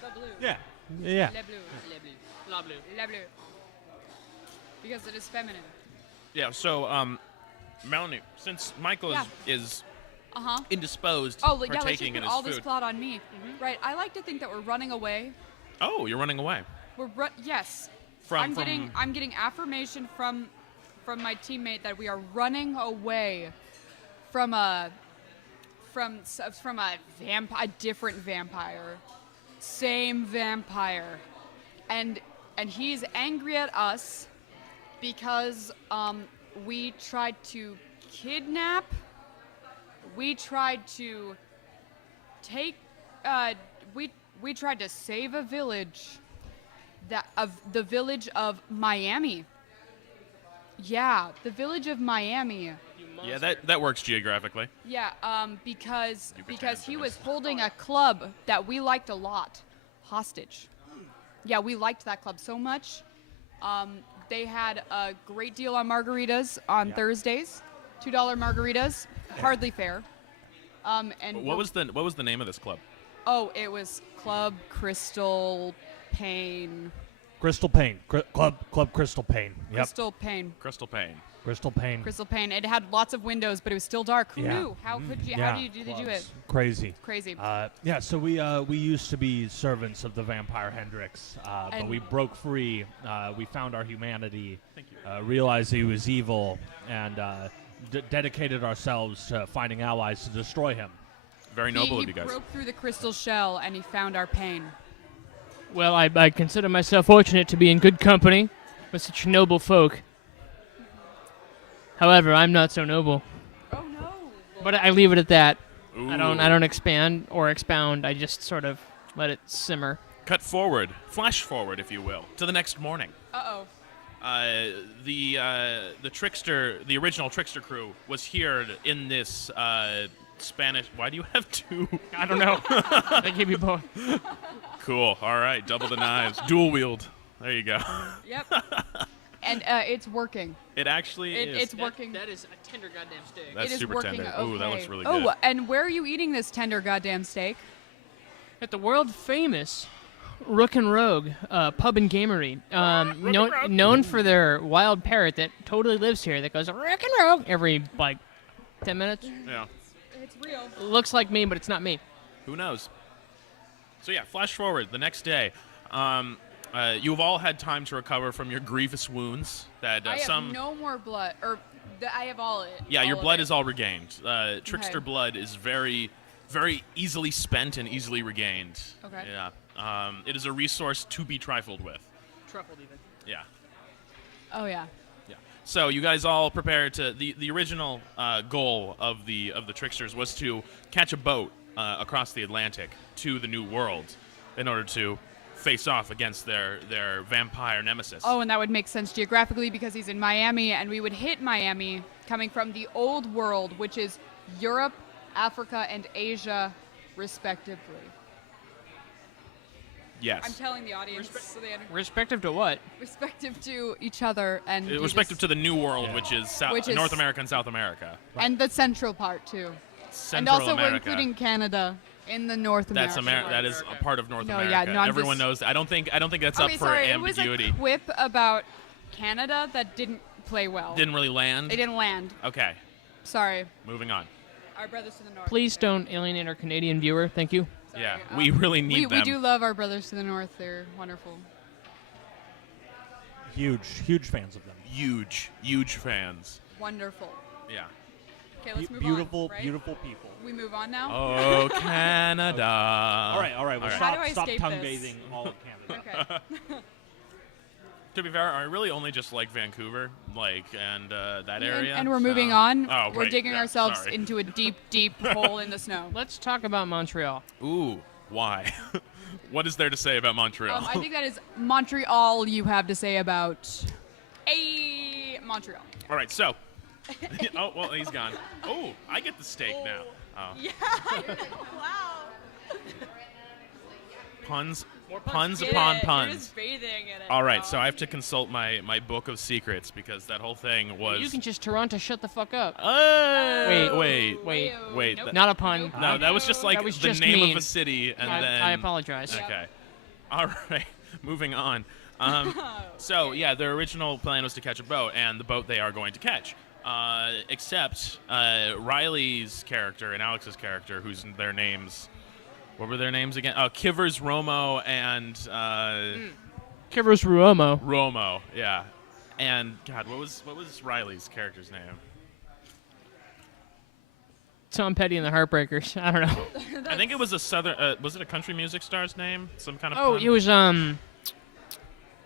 The blue. Yeah. Yeah. Le bleu. Le bleu. La bleu. Le bleu. Because it is feminine. Yeah. So, Melanie, since Michael is indisposed, Oh, yeah, let's just partaking put in his all food. this plot on me. Right. I like to think that we're running away. Oh, you're running away. Yes. From I'm getting affirmation from my teammate that we are running away from a different vampire, same vampire, and he's angry at us because we tried to kidnap, we tried to take, we tried to save a village. The village of Miami. Yeah, the village of Miami. Yeah, that works geographically. Yeah, because pretend he to was miss. holding a club that we liked a lot, hostage. Yeah, we liked that club so much. They had a great deal on margaritas on Thursdays, $2 margaritas, hardly fair. And What was the name of this club? Oh, it was Club Crystal Pain. Crystal Pain. Club Crystal Pain. Yep. Crystal Pain. Crystal Pain. Crystal Pain. Crystal Pain. It had lots of windows, but it was still dark. Who Yeah. knew? How could you? Yeah. How did you do it? Crazy. Crazy. Yeah, so we used to be servants of the vampire Hendrix, but And- we broke free. We found our humanity, Thank you. realized he was evil, and dedicated ourselves to finding allies to destroy him. Very noble he of you guys. broke through the crystal shell and he found our pain. Well, I consider myself fortunate to be in good company with such noble folk. However, I'm not so noble. Oh no! But I leave it at that. Ooh. I don't expand or expound. I just sort of let it simmer. Cut forward, flash forward, if you will, to the next morning. Uh-oh. The trickster, the original trickster crew, was here in this Spanish. Why do you have two? I don't know. I give you both. Cool. All right, double the knives, dual wield. There you go. Yep. And it's working. It actually is. It's working. That is a tender goddamn steak. That's it is super working. tender. Okay. Ooh, that looks really Oh, good. and where are you eating this tender goddamn steak? At the world famous Rook Rogue Pub and Gamery, known for their wild parrot that totally lives here that goes Rook Rogue every like 10 minutes. Yeah. It's real. Looks like me, but it's not me. Who knows? So yeah, flash forward the next day. You've all had time to recover from your grievous wounds. That I some. have no more blood, or I have all it. Yeah, your all of blood it. is all regained. Trickster Okay. blood is very, very easily spent and easily regained. Okay. Yeah. It is a resource to be trifled with. Truffled even. Yeah. Oh yeah. Yeah. So you guys all prepare to the original goal of the Tricksters was to catch a boat across the Atlantic to the New World in order to face off against their vampire nemesis. Oh, and that would make sense geographically because he's in Miami, and we would hit Miami coming from the old world, which is Europe, Africa, and Asia, respectively. Yes. I'm telling the audience so they understand. Respective to what? Respective to each other and Respective to the New World, Yeah. which is Which is- North America and South America. and the central part too. Central and also America. we're including Canada in the North That's America. That is a part of North No, America. yeah, no, I'm Everyone just- knows that. I don't think that's Okay, up for sorry, ambiguity. It was a quip about Canada that didn't play well. Didn't really land. They didn't land. Okay, sorry. moving on. Our brothers to the north. Please don't alienate our Canadian viewer. Thank you. Sorry, Yeah, we really need them. We do love our brothers to the north. They're wonderful. Huge fans of them. Huge fans. Wonderful. Yeah. Okay, let's move Beautiful, on. Right? beautiful people. We move on now. Oh, Canada. All right. Well, How do I stop escape tongue this? gazing all of Canada. Okay. To be fair, I really only just like Vancouver, and that area. And we're so- moving on. Oh, We're right, digging yeah, ourselves sorry. into a deep hole in the snow. Let's talk about Montreal. Ooh, why? What is there to say about Montreal? I think that is Montreal. You have to say about Montreal. All right, so. Oh well, he's gone. Oh, I get the steak now. Oh. Yeah. Wow. Puns Get upon it. You're puns. just bathing in it. All right, now. so I have to consult my book of secrets because that whole thing was. You can just Toronto shut the fuck up. Wait. Wait. Nope. Not a pun. No, that was just like That was the just name mean. of a city, and I, then. I apologize. Okay. All right, moving on. So yeah, their original plan was to catch a boat, and the boat they are going to catch. Except Riley's character and Alex's character, whose their names. What were their names again? Kivers, Romo, and Kivers Ruomo. Romo. Yeah. And God, what was Riley's character's name? Tom Petty and the Heartbreakers. I don't know. I think it was a southern. Was it a country music star's name? Some kind of. Oh, pun? it was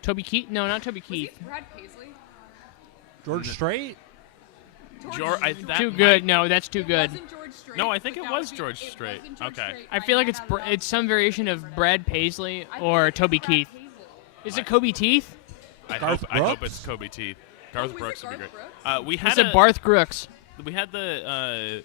Toby Keith. No, not Toby Was he Keith. Brad Paisley? George Strait? Too good. No, that's too good. It wasn't George Strait, No, I think but it that was would be- George it Strait. wasn't George Okay. Strait. I My feel like dad loved it's some variation that. of Brad Paisley I or think Toby it's Brad Keith. Paisley. Is it Kobe Teeth? I Garth hope Brooks? it's Kobe Teeth. Garth was it Brooks would be Garth great. Brooks? We Is had it Barth Brooks? we had the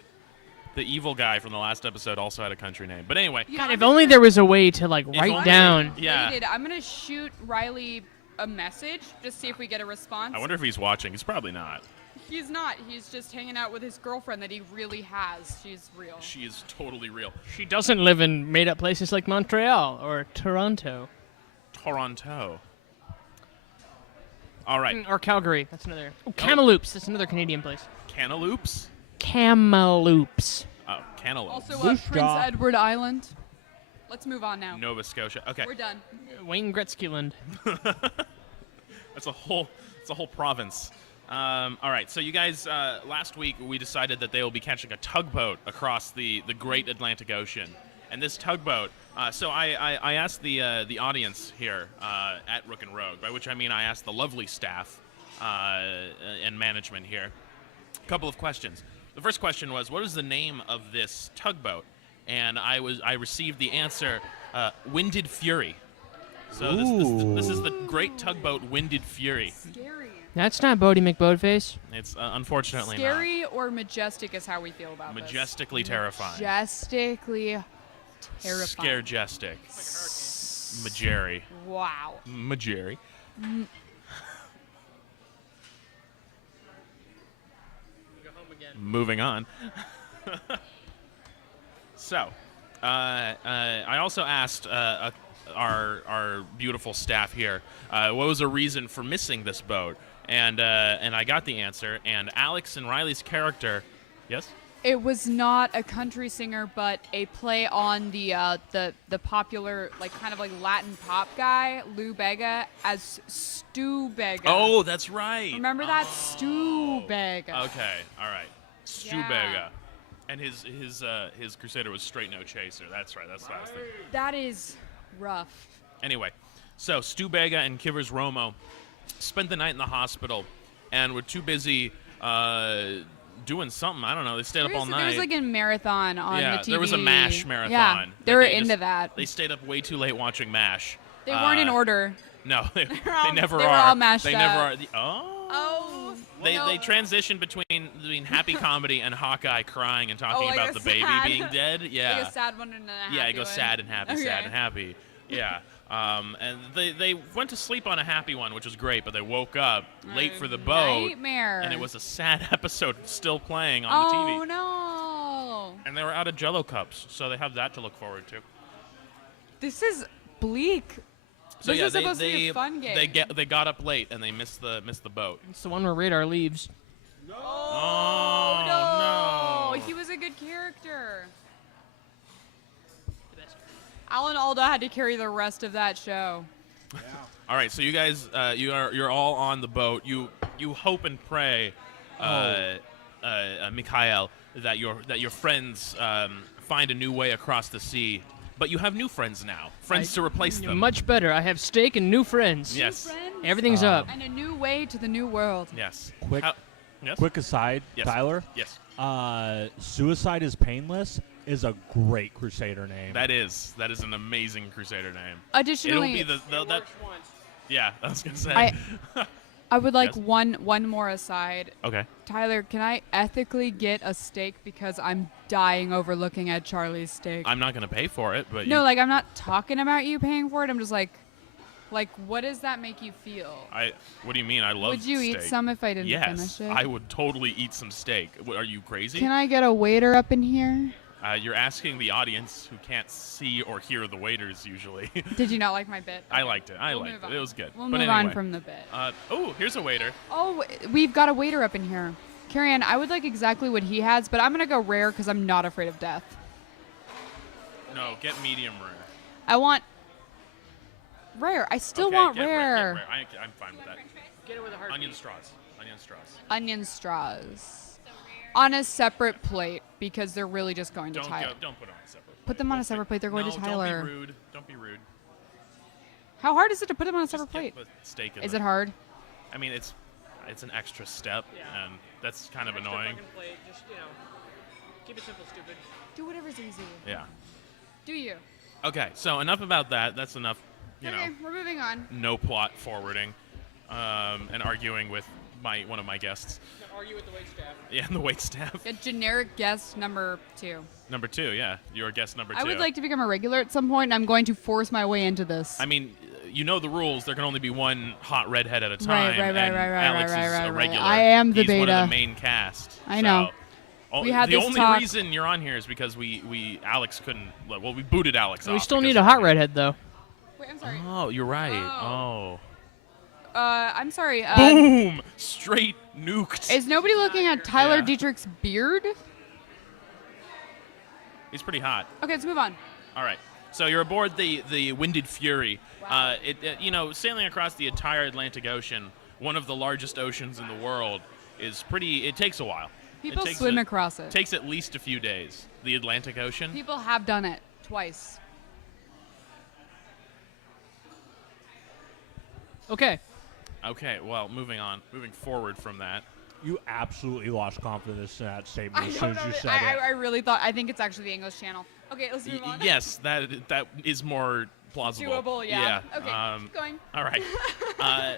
evil guy from the last episode also had a country name. But anyway, You God, know, if I'm only just there gonna- was a way to like only- write down. Yeah. Rated. I'm gonna shoot Riley a message just see if we get a response. I wonder if he's watching. He's probably not. He's not. He's just hanging out with his girlfriend that he really has. She's real. She is totally real. She doesn't live in made-up places like Montreal or Toronto Toronto. All right. or Calgary. That's another. Oh, Kamloops. That's another Canadian place. Cantaloupes? Kamloops. Oh, cantaloupe. Also, Moose Prince Jaw. Edward Island. Let's move on now. Nova Scotia. Okay. We're done. Wayne Gretzky Land. That's a whole province. All right, so you guys, last week we decided that they will be catching a tugboat across the Great Atlantic Ocean, and this tugboat. So I asked the audience here at Rook and Rogue, by which I mean I asked the lovely staff and management here a couple of questions. The first question was, what is the name of this tugboat? And I received the answer, Winded Fury. So this is the great tugboat Winded Fury. Scary. That's not Bodie McBoatface. It's unfortunately Scary or majestic is how we feel about not. this. Majestically terrifying. Majestically terrifying. Scarejestic. Majeri. Wow. Majeri. Moving on. So, I also asked our beautiful staff here, what was the reason for missing this boat? And I got the answer. And Alex and Riley's character, yes. It was not a country singer, but a play on the popular kind of Latin pop guy Lou Bega as Stu Bega. Oh, that's right. Remember that Stu Bega? Okay, all right. Stu Yeah. Bega. And his Crusader was Straight No Chaser. That's right. That's what I was thinking. That is rough. Anyway, so Stu Bega and Kivers Romo spent the night in the hospital and were too busy doing something. I don't know. They stayed up all There night. was a marathon on yeah, the TV. there was a MASH marathon. Yeah, that they were just- into that. They stayed up way too late watching MASH. They weren't in order. No, they all- never they were are. all mashed they never up. are. Oh. Oh. They transitioned between happy comedy and Hawkeye crying and talking like about a the baby sad- being dead. Yeah. Like a sad one and a happy Yeah, it goes one. sad and happy, sad Okay. and happy. Yeah. And they went to sleep on a happy one, which was great, but they woke up late for the boat. Nightmare. And it was a sad episode still playing on Oh the TV. no. And they were out of Jello cups, so they have that to look forward to. This is bleak. So This yeah, is supposed to be a fun game. They got up late and they missed the boat. It's the one where Radar leaves. Oh no! He was a good character. Alan Alda had to carry the rest of that show. All right, so you guys, you're all on the boat. You hope and pray, Mikhail, that your friends find a new way across the sea. But you have new friends now, friends to replace them. Much better. I have steak and new friends. Yes. Friends Everything's up. and a new way to the new world. Yes. Quick, Yes. quick aside, Yes. Tyler. Yes. Suicide is Painless is a great Crusader name. That is an amazing Crusader name. Additionally, It'll be that. Yeah, I was gonna say. I would like Yes. one more aside. Okay. Tyler, can I ethically get a steak because I'm dying over looking at Charlie's steak? I'm not gonna pay for it, but No, like I'm not talking about you paying for it. I'm just like, what does that make you feel? What do you mean? I love. Would you steak. eat some if I didn't Yes, finish it? I would totally eat some steak. Are you crazy? Can I get a waiter up in here? You're asking the audience who can't see or hear the waiters usually. Did you not like my bit? I liked it. We'll liked move it. on. It was good. We'll but move anyway. on from the bit. Oh, here's a waiter. Oh, we've got a waiter up in here. Carrie-Ann, I would like exactly what he has, but I'm going to go rare because I'm not afraid of death. No, get medium rare. I want rare. I still Okay, want get rare. Get rare. I'm fine with that. Get it with a Onion straws. Onion straws. Onion straws. On a separate plate because they're really just going to Tyler. Don't put it on a separate. Put them on a separate plate. They're going no, to Tyler. Don't be rude. Don't be rude. How hard is it to put them on a Just separate plate? get the steak in Is the- it hard? I mean, it's an extra step, and that's kind of annoying. Just, keep it simple, stupid. Do whatever's easy. Yeah. Do you? Okay, so enough about that. That's enough. Okay, we're moving on. No plot forwarding, and arguing with one of my guests. Argue with the waitstaff. Yeah, and the wait staff. A generic guest number 2. Number 2, yeah, your guest number 2. I would like to become a regular at some point, and I'm going to force my way into this. I mean, you know the rules. There can only be one hot redhead at a Right, time. right, and right, Alex is right. a regular. I am the He's one of beta. the main cast. I know. So, We had the this only talk. reason you're on here is because we Alex couldn't. Well, we booted Alex off. We still because need a of hot me. redhead, though. Wait, I'm sorry. Oh, you're right. Oh. I'm sorry. Boom! Straight nuked. Is nobody looking at Tyler Yeah. Dietrich's beard? He's pretty hot. Okay, let's move on. All right. So you're aboard the Winded Fury. Wow. Sailing across the entire Atlantic Ocean, one of the largest oceans in the world, is pretty. It takes a while. People it takes swim across it. Takes at least a few days. The Atlantic Ocean. People have done it twice. Okay. Okay. Well, moving forward from that. You absolutely lost confidence in that statement I as don't soon as know. you said I it. really thought. I think it's actually the English Channel. Okay, let's move on. Yes, that is more plausible. Doable, yeah. Okay, Um, keep going. All right.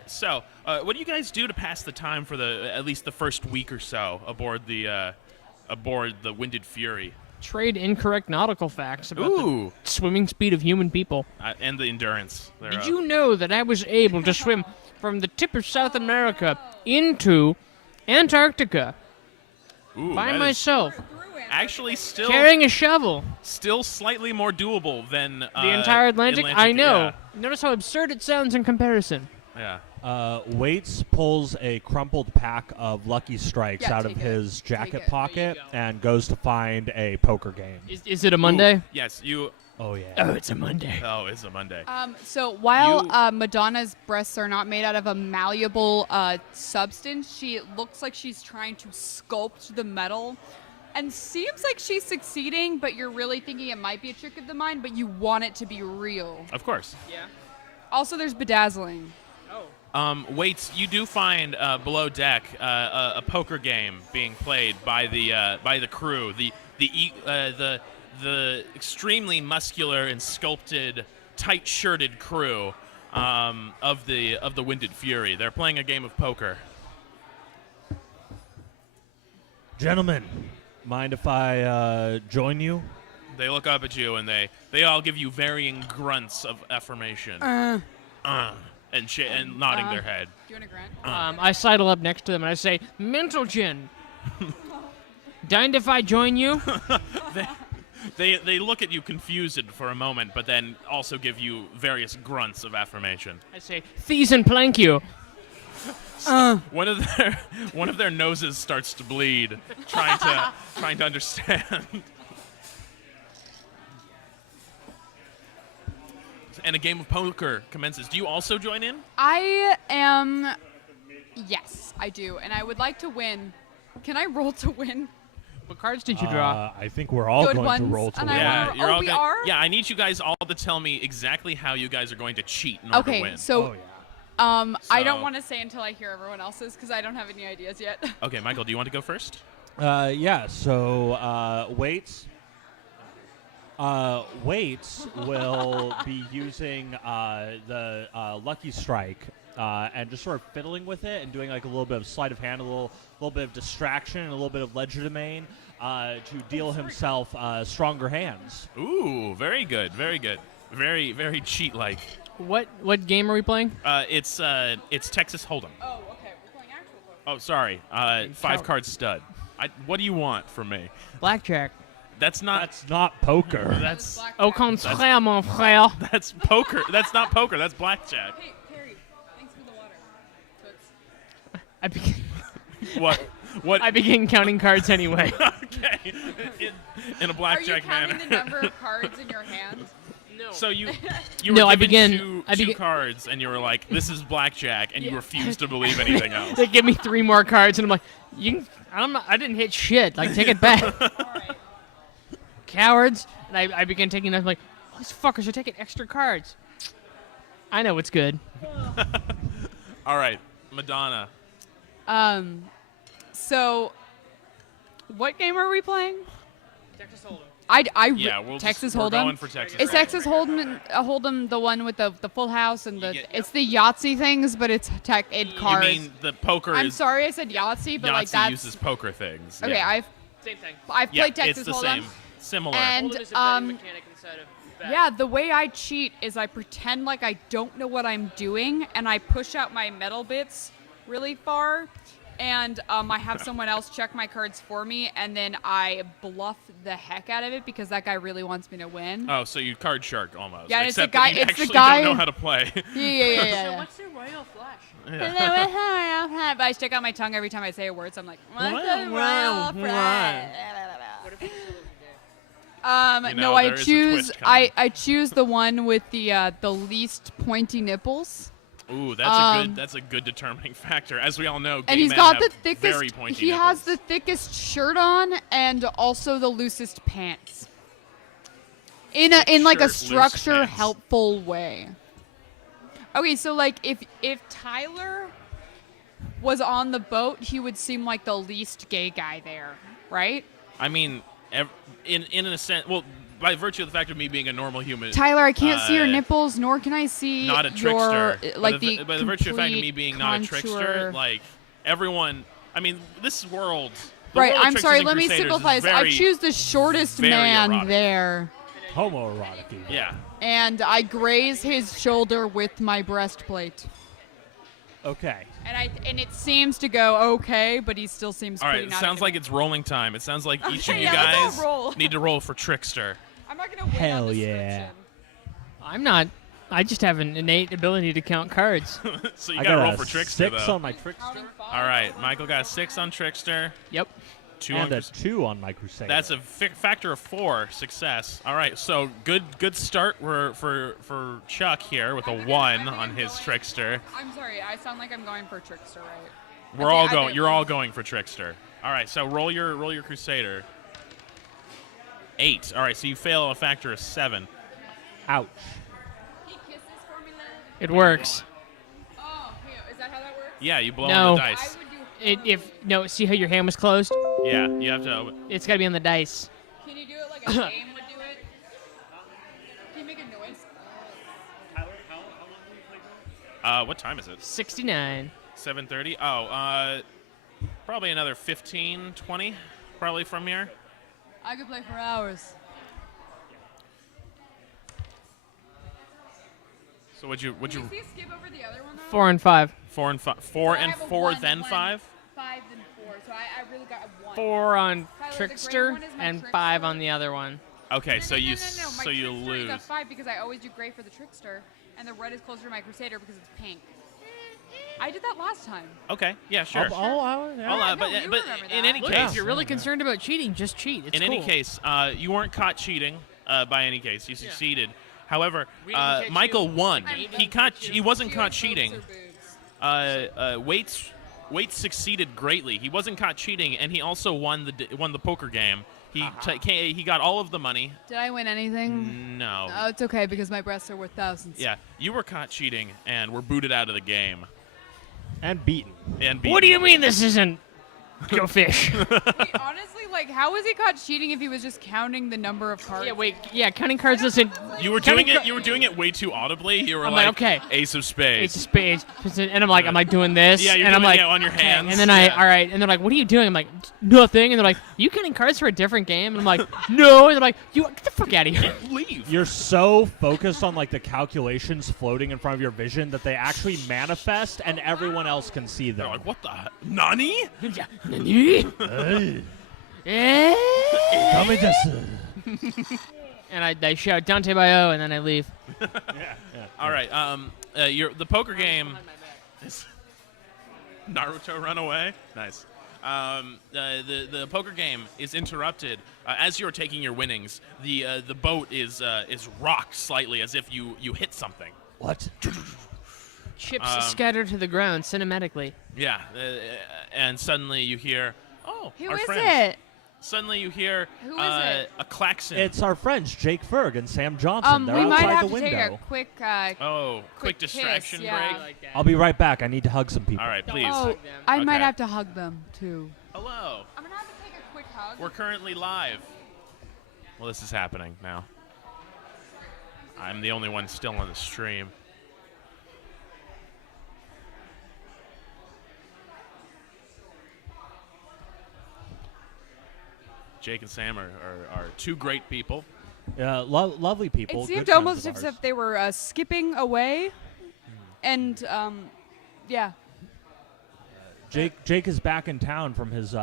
So, what do you guys do to pass the time for at least the first week or so aboard the Winded Fury? Trade incorrect nautical facts about the Ooh, swimming speed of human people. and the endurance. Did you know that I was able to swim from the tip of South America into Antarctica Ooh, by that is myself, actually still carrying a shovel? still slightly more doable than The entire Atlantic? I know. Yeah. Notice how absurd it sounds in comparison. yeah. Waits pulls a crumpled pack of Lucky Strikes Yeah, out of take it. his Take jacket it. pocket There you go. and goes to find a poker game. Is it a Monday? Ooh, yes, you. Oh, yeah. Oh, it's a Monday. Oh, it's a Monday. So while You- Madonna's breasts are not made out of a malleable substance, she looks like she's trying to sculpt the metal, and seems like she's succeeding. But you're really thinking it might be a trick of the mind, but you want it to be real. Of course. Yeah. Also, there's bedazzling. Waits, you do find below deck a poker game being played by the crew, the extremely muscular and sculpted, tight-shirted crew of the Winded Fury. They're playing a game of poker. Gentlemen, mind if I join you? They look up at you and they all give you varying grunts of affirmation. And nodding their head. Do you want a grunt? I sidle up next to them and I say, "Mental gin." Dined if I join you? They look at you confused for a moment, but then also give you various grunts of affirmation. I say, Thieves and plank you. One of their noses starts to bleed, trying to understand. And a game of poker commences. Do you also join in? I am. Yes, I do, and I would like to win. Can I roll to win? What cards did you draw? I think we're all Good going ones, to roll to and win. I Yeah, wanna- you're oh, all we gonna- are? Yeah, I need you guys all to tell me exactly how you guys are going to cheat in order to Okay, win. so Oh, yeah. I don't So- want to say until I hear everyone else's because I don't have any ideas yet. Okay, Michael, do you want to go first? Yeah, so weights. Weights will be using the Lucky Strike and just sort of fiddling with it and doing like a little bit of sleight of hand, a little bit of distraction, and a little bit of legerdemain to deal himself stronger hands. Ooh, very good, very good. Very, very cheat-like. What game are we playing? It's Texas Hold'em. Oh, okay. We're playing actual poker. Oh, sorry. 5-card stud. What do you want from me? Blackjack. That's not. That's not poker. That's Blackjack. Au contraire, mon frère. that's poker. That's not poker. That's blackjack. Hey, Carrie, thanks for the water. Toots. I begin, What? What? I begin counting cards anyway. Okay. In a Are you blackjack counting manner. the number of cards in your hand? No. So you No, were I given begin- I two begin- cards, and you were like, "This is blackjack," and you Yeah. refused to believe anything else. They give me 3 more cards, and I'm like, I didn't hit shit. Like, take it back. All right. Cowards. And I begin taking them, like, these fuckers are taking extra cards. I know it's good. All right, Madonna. So, what game are we playing? Texas Hold'em. Yeah, we're Texas going Hold'em. for Texas. Is Hold'em. Texas Hold'em the one with the full house and the? get- It's the Yahtzee things, but it's in cards. You mean the poker? I'm is, sorry, I said Yahtzee, but Yahtzee like that's uses poker things. okay. Yeah. Same thing. I've Yeah, played Texas it's the Hold'em, same. Similar. and Hold'em is a betting mechanic instead of bet. yeah, the way I cheat is I pretend like I don't know what I'm doing, and I push out my metal bits really far, and I have someone else check my cards for me, and then I bluff the heck out of it because that guy really wants me to win. Oh, so you card shark almost. Yeah, and it's the except guy- that you it's the actually guy- don't know how to play. Yeah. What's the royal flush? But I stick out my tongue every time I say a word, so I'm like, what's the royal flush? You know, No, I there is a choose twist coming. I choose the one with the least pointy nipples. Ooh, that's a good determining factor. As we all know, And gay he's men got have the thickest. very pointy He has nipples. the thickest shirt on and also the loosest pants. In like a Shirt, loose structure pants. helpful way. Okay, so like if Tyler was on the boat, he would seem like the least gay guy there, right? I mean, in a sense, well, by virtue of the fact of me being a normal human. Tyler, I can't see your Uh, nipples, nor can I see Not a your trickster. like by the virtue of the fact of me complete being not a trickster, contour. like everyone. I mean, this world. The Right, world of I'm Tricksters sorry. and Let me Crusaders is simplify this. I very- choose the shortest very man erotic. there, Homoerotic. even. Yeah. and I graze his shoulder with my breastplate. Okay. And it seems to go okay, but he still seems All right. pretty It not sounds into like me. it's rolling time. It sounds like each of Okay, you yeah, let's all guys roll. need to roll for Trickster. I'm not gonna win Hell on yeah. description. I'm not. I just have an innate ability to count cards. So you I gotta got roll a for Trickster 6 though. on my Trickster Counting five. All right, Michael got a 6 on Trickster. Yep. 2 and on a Crusader. 2 on my Crusader. That's a factor of 4 success. All right, so good start for Chuck here with a 1 on his Trickster. I'm sorry. I sound like I'm going for trickster, right? We're I all think- I going. think- You're all going for Trickster. All right, so roll your Crusader. 8. All right, so you fail a factor of 7. Ouch. He kisses for me, love. It works. Oh, hey, is that how that works? Yeah, you blow No. on the I dice. would do. See how your hand was closed? Yeah, you have to. It's got to be on the dice. Can you do it like a game would do it? Can you make a noise? What time is it? 69. 7:30. Oh, probably another 15, 20, probably from here. I could play for hours. So would you Did you skip over the other one though? 4 and 5. 4 and 5, 4 I and have a 4 one, then one. 5? 5 then 4, so I really got a 1. 4 on Tyler, the Trickster gray one is my and Trickster. 5 on the other one. Okay, No, so no, you no, no, no. My so you Trickster lose. is a 5 because I always do gray for the Trickster, and the red is closer to my Crusader because it's pink. I did that last time. Okay, yeah, sure. Yeah. I'll, but no, you but remember in that. any Look, case, if you're really concerned about cheating, just cheat. It's in cool. any case, you weren't caught cheating by any case. You succeeded. However, We didn't catch Michael you. won. I'm He done caught. with you. He wasn't She caught has cheating. boobs or boobs. Waits succeeded greatly. He wasn't caught cheating, and he also won the poker game. He got all of the money. Did I win anything? No. Oh, it's okay because my breasts are worth thousands. Yeah, you were caught cheating and were booted out of the game. And beaten. And What do beaten. you mean this isn't Go Fish? Wait, honestly, like, how was he caught cheating if he was just counting the number of cards? Yeah, wait. Yeah, counting cards doesn't. You were Counting doing it. ca- You were doing it way too audibly. You were I'm like, like, okay. Ace of Spades. It's a spade, and I'm like doing this, Yeah, you're and I'm doing like it on your okay. hands. and then Yeah. all right, and they're like, what are you doing? I'm like, nothing, and they're like, you counting cards for a different game? And I'm like, no, and they're like, you get the fuck out of here. Leave. You're so focused on like the calculations floating in front of your vision that they actually manifest and everyone else can see They're them. like, what the? Nani? Eh? Come And I shout Dante Bio, and then I leave. All right. The poker game is Naruto Run Away. Nice. The poker game is interrupted as you're taking your winnings. The boat is rocked slightly as if you hit something. What? Chips scattered to the ground cinematically. Yeah, and suddenly you hear, oh, Who our is friends. it? Suddenly you hear Who is it? a klaxon. It's our friends Jake Ferg and Sam Johnson. They're We might outside have the to take a window. quick. quick quick distraction kiss, yeah. break. I'll be right back. I need to hug some people. All right, please. Oh, them. I might Okay. have to hug them too. Hello. I'm gonna have to take a quick hug. We're currently live. Well, this is happening now. I'm the only one still on the stream. Jake and Sam are two great people. Lovely people. It good seemed friends almost of as ours. if they were skipping away, and yeah. Jake is back in town from his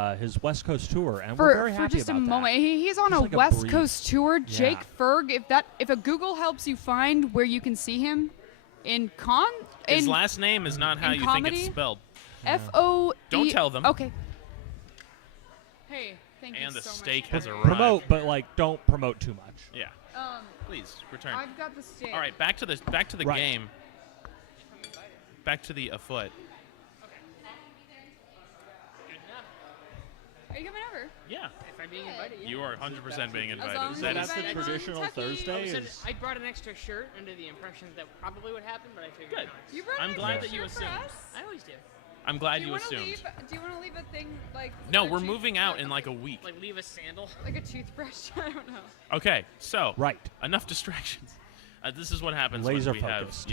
West Coast tour, and For we're very happy just a about that. moment, he's on Just a like a West brief- Coast tour. Jake Yeah. Ferg. If a Google helps you find where you can see him in His last name is not how in you comedy? think it's spelled. FOE. Don't tell them. Okay. Hey, thank you And the so steak much. has arrived. Promote, but like don't promote too much. Yeah. Please return. I've got the steak. All right, back to the Right. game. Back to the afoot. Are you coming over? Yeah. If I'm being invited, yeah. You are 100% being As invited. long Is as that you is- That's the invited from traditional Kentucky. Thursday. So Is I brought an extra shirt under the impression that probably would happen, but I figured Good. not. You brought I'm an glad extra that you shirt for assumed. us? I always do. I'm glad Do you wanna assumed. leave? Do you want to leave a thing like? No, a we're tooth- moving out in like a week. Like leave a sandal. Like a toothbrush. I don't know. Okay, so right. enough distractions. This is what happens Laser when we have, focused.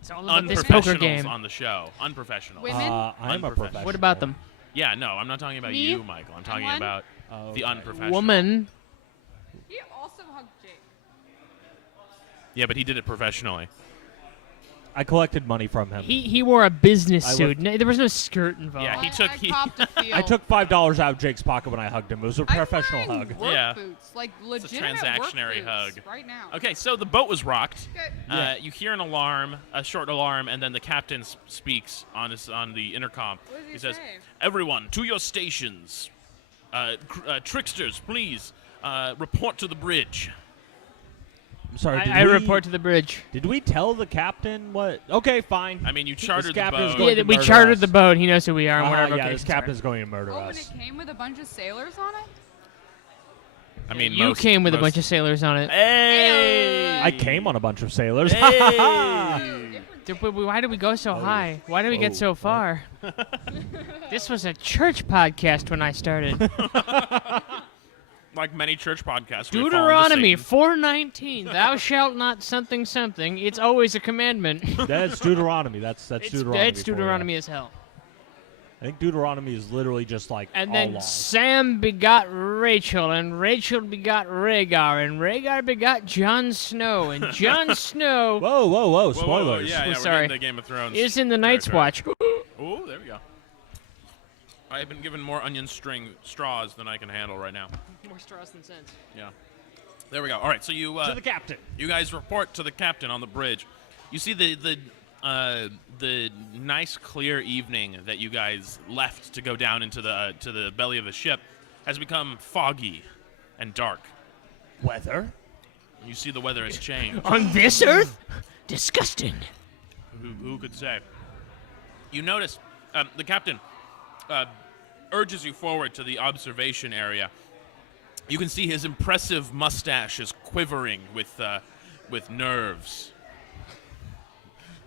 It's all about this poker unprofessionals game. on the show. Unprofessional. Women? I'm a Unprofessional. professional. What about them? Yeah, no, I'm not talking about Me? you, Michael. I'm talking one? about Oh, the okay. unprofessional. Woman. He also hugged Jake. Yeah, but he did it professionally. I collected money from him. He wore a business I suit. No, there was no skirt involved. Yeah, he took- I copped a feel. I took $5 out of Jake's pocket when I hugged him. It was a professional I'm wearing hug. Work Yeah. boots, like a legitimate transactionary work boots hug. right now. Okay, so the boat was rocked. Okay. Yeah. You hear an alarm, a short alarm, and then the captain speaks on the intercom. What does he says, say? "Everyone, to your stations. Tricksters, please report to the bridge." I'm sorry. I report to the bridge. Did we tell the captain what? Okay, fine. I mean, you chartered the captain's boat. going Yeah, to we murder chartered us. the boat. He knows who we are and Ah, whatever. yeah, this captain's going to murder Oh, and us. it came with a bunch of sailors on it? I mean, you most- came with a most- bunch of sailors on it. Hey! I came on a bunch of sailors. Hey! Why did we go so high? Why did we get Oh, so what? far? This was a church podcast when I started. Like many church podcasts. we have fallen to Deuteronomy Satan. 4:19. Thou shalt not something something. It's always a commandment. That's Deuteronomy. That's Deuteronomy. It's for you. Deuteronomy as hell. I think Deuteronomy is literally just like And all then laws. Sam begot Rachel, and Rachel begot Rhaegar, and Rhaegar begot Jon Snow, and Jon Snow Whoa, whoa, whoa! Whoa, whoa, whoa, Spoilers. yeah, Oh, we're sorry. getting to Game of Thrones. is in the Night's territory. Watch. Oh, there we go. I've been given more onion string straws than I can handle right now. More straws than sense. Yeah. There we go. All right, so you To the captain. you guys report to the captain on the bridge. You see the nice clear evening that you guys left to go down into the belly of the ship has become foggy and dark. Weather? You see the weather has changed. On this Earth? Disgusting. Who could say? You notice the captain urges you forward to the observation area. You can see his impressive mustache is quivering with nerves.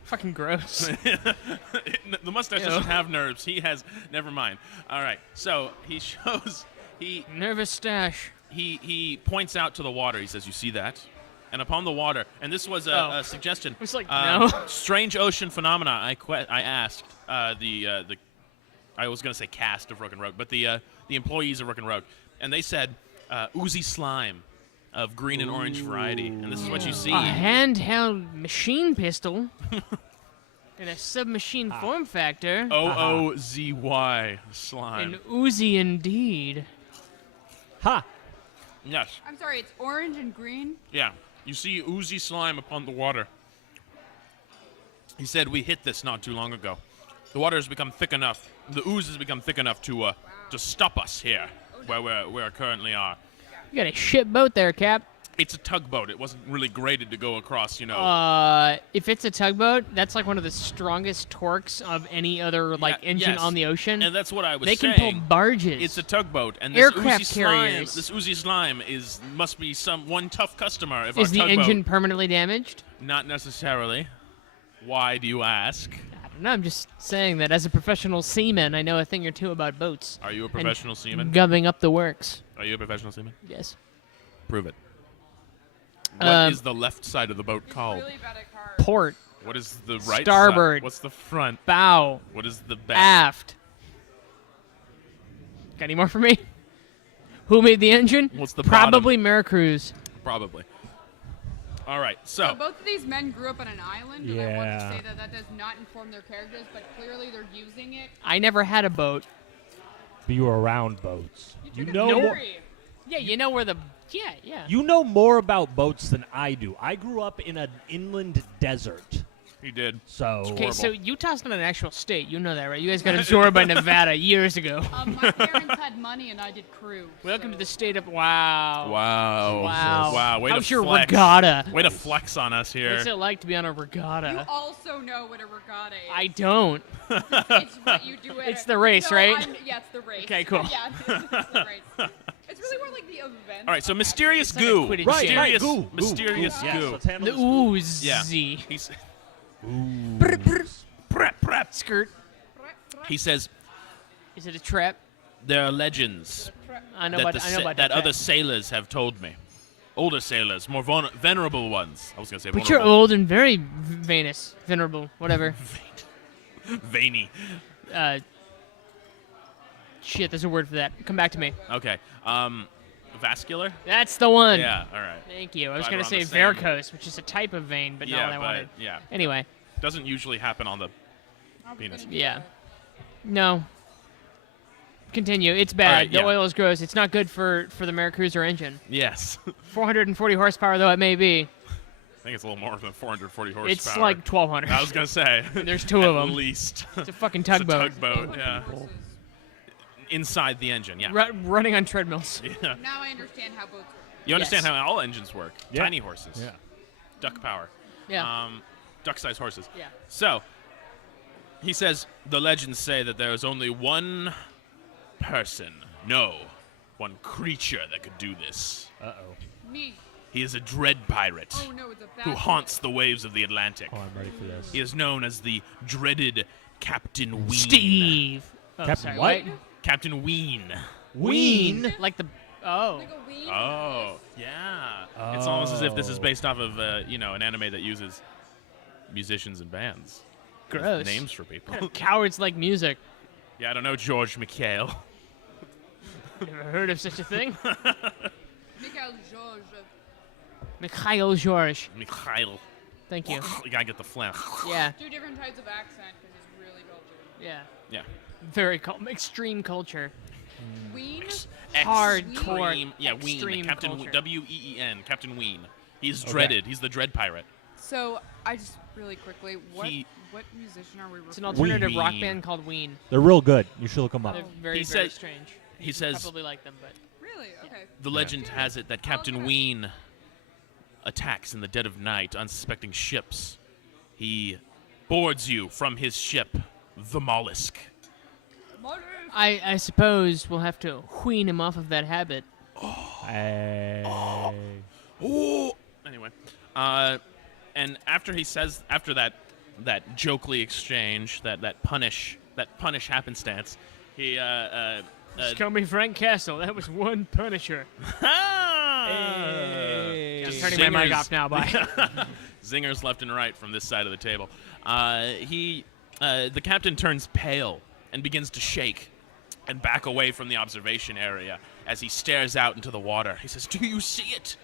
Fucking gross. The mustache doesn't have nerves. He has. Never mind. All right. So he shows. Nervous stash. He points out to the water. He says, "You see that?" And upon the water, and this was a suggestion. It's like, no. Strange ocean phenomena. I asked I was going to say cast of Rook and Rogue, but the employees of Rook and Rogue, and they said oozy slime of green and orange variety, and this is what you see. A handheld machine pistol in a submachine form factor. OOZY slime. An Uzi indeed. Ha! Yes. I'm sorry, it's orange and green. Yeah. You see oozy slime upon the water. He said we hit this not too long ago. The water has become thick enough. The ooze has become thick enough to stop us here, where we currently are. You got a ship boat there, Cap. It's a tugboat. It wasn't really graded to go across, you know. If it's a tugboat, that's like one of the strongest torques of any other engine yes. on the ocean. And that's what I was They saying. can pull barges. It's a tugboat, and this Aircraft oozy slime. carriers. This oozy slime must be one tough customer of Is our the tugboat. engine permanently damaged? Not necessarily. Why do you ask? I don't know. I'm just saying that as a professional seaman, I know a thing or two about boats. Are you a professional seaman? Gumming up the works. Are you a professional seaman? Yes. Prove it. What is the left side of the boat He's called? really bad at cards. Port. What is the right Starboard. side? What's the front? Bow. What is the back? Aft. Got any more for me? Who made the engine? What's the Probably Maricruz. Probably. All right, So so both of these men grew up on an island, and I want to Yeah. say that does not inform their characters, but clearly they're using it. I never had a boat. But you were around boats. You took a know more, ferry. Yeah, you know where the... Yeah. you know more about boats than I do. I grew up in an inland desert. he did. So Okay, so Utah's not an actual state. You know that, right? You guys got absorbed by Nevada years ago. My parents had money, and I did crew. Welcome so. to the state of... Wow. Wow. Wow. Wow. Way How's to your flex. regatta? Way to flex on us here. What's it like to be on a You regatta? also know what a regatta is. I don't. It's what you do at It's the race, right? Yeah, it's the race. Okay, cool. Yeah, it's the race. It's really more like the event. All right, so mysterious like a goo. Quidditch right, game. right, Mysterious, goo, mysterious Yes, goo. let's handle The this goo. ooze. Yeah. He's prep. Skirt. He says Is it a trap? there are legends I know that, about, I know about that trap. other sailors have told me. Older sailors, more venerable ones. I was gonna say But you're vulnerable. old and very venous, venerable, whatever. Veiny. Shit, there's a word for that. Come back to me. Okay. Vascular. That's the one. Yeah. All right. Thank you. I was Glad going we're to on say the same- varicose, which is a type of vein, but not Yeah, what I wanted. but yeah, Anyway, doesn't usually happen on the penis. yeah. No. Continue. It's bad. right, the yeah. oil is gross. It's not good for the Maricruiser engine. Yes. 440 horsepower, though it may be. I think it's a little more than 440 horsepower. It's like 1,200. I was gonna say. There's two of At them. least. It's a fucking It's a tugboat. tugboat. Yeah. Inside the engine. Yeah. Running on treadmills. Yeah. Now I understand how boats work. You understand Yes. how all engines work? Yeah. Tiny horses. Yeah. Duck power. Yeah. Duck-sized horses. Yeah. So, he says the legends say that there is only one person, one creature that could do this. Uh-oh. Me. He is a dread pirate Oh no, it's a bad who haunts the waves of the Atlantic. Oh, I'm ready for this. He is known as the dreaded Captain Ween. Steve. Oh, Captain sorry, what? Captain Ween. Ween? Like the... Oh. Like a ween. Oh, yeah. It's almost as if this is based off of, an anime that uses musicians and bands. with Gross. Names for people. Cowards like music. Yeah, I don't know, George McHale. Never heard of such a thing? Mikhail George. Mikhail George. Mikhail. Thank you. You gotta get the phlegm. Yeah. Two different types of accent because it's really cultured. Yeah. Yeah. Very extreme culture. Ween. Hardcore. Extreme- Yeah, Ween. extreme Captain culture. W-E-E-N. Captain Ween. He's dreaded. He's the dread pirate. So I just really quickly, what He- musician are we? It's an referring alternative rock Ween. band called Ween. They're real good. You should look them up. They're very, He very says- strange. he You says- probably like them, but Really? Okay. The legend has it that Captain gonna- Ween attacks in the dead of night unsuspecting ships. He boards you from his ship, the Mollusk. I suppose we'll have to wean him off of that habit. Hey. Oh! Anyway, and after that jokely exchange, that punish happenstance, he Just call me Frank Castle. That was one Punisher. Hey. I'm turning my mic Zingers. off now. Bye. Zingers left and right from this side of the table. The captain turns pale and begins to shake and back away from the observation area as he stares out into the water. He says, "Do you see it?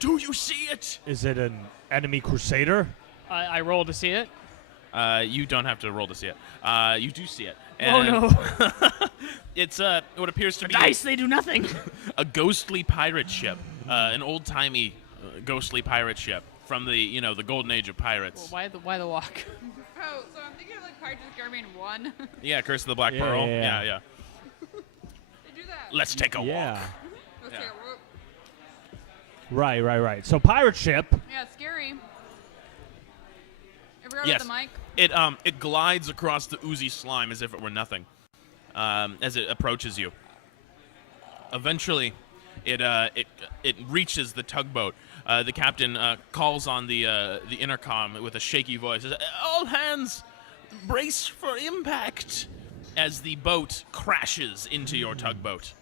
Do you see it?" Is it an enemy crusader? I rolled to see it. You don't have to roll to see it. You do see it. Oh And no! It's what appears to be Dice, they do nothing. a ghostly pirate ship, an old-timey ghostly pirate ship from the the golden age of pirates. Why the walk? Oh, so I'm thinking of like Pirates of the Caribbean 1. Yeah, Curse of the Black Yeah, Pearl. yeah, Yeah. They do that. Let's take a Yeah. walk. Let's Yeah. take a rope. Right. So pirate ship. Yeah, it's scary. Ever heard Yes. of the mic? It glides across the oozy slime as if it were nothing, as it approaches you. Eventually, it reaches the tugboat. The captain calls on the intercom with a shaky voice. Says, "All hands, brace for impact!" As the boat crashes into your tugboat,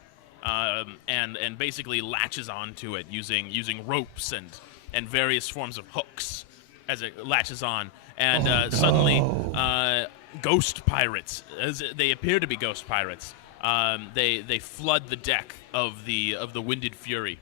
and basically latches onto it using ropes and various forms of hooks as it latches on. And suddenly, ghost pirates, as they appear to be ghost pirates, they flood the deck of the Winded Fury.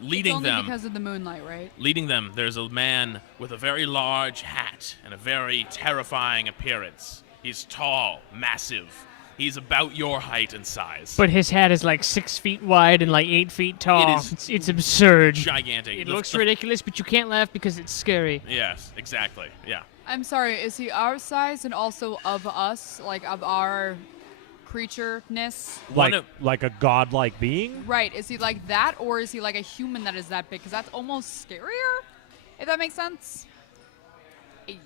Leading It's only them, because of the moonlight, right? leading them, there's a man with a very large hat and a very terrifying appearance. He's tall, massive. He's about your height and size. But his hat is like 6 feet wide and like 8 feet tall. is It's absurd. gigantic. It looks ridiculous, but you can't laugh because it's scary. Yes, exactly. Yeah. I'm sorry, is he our size and also of us, like of our creature-ness? One Like of- a godlike being? Right, is he like that, or is he like a human that is that big? Because that's almost scarier, if that makes sense.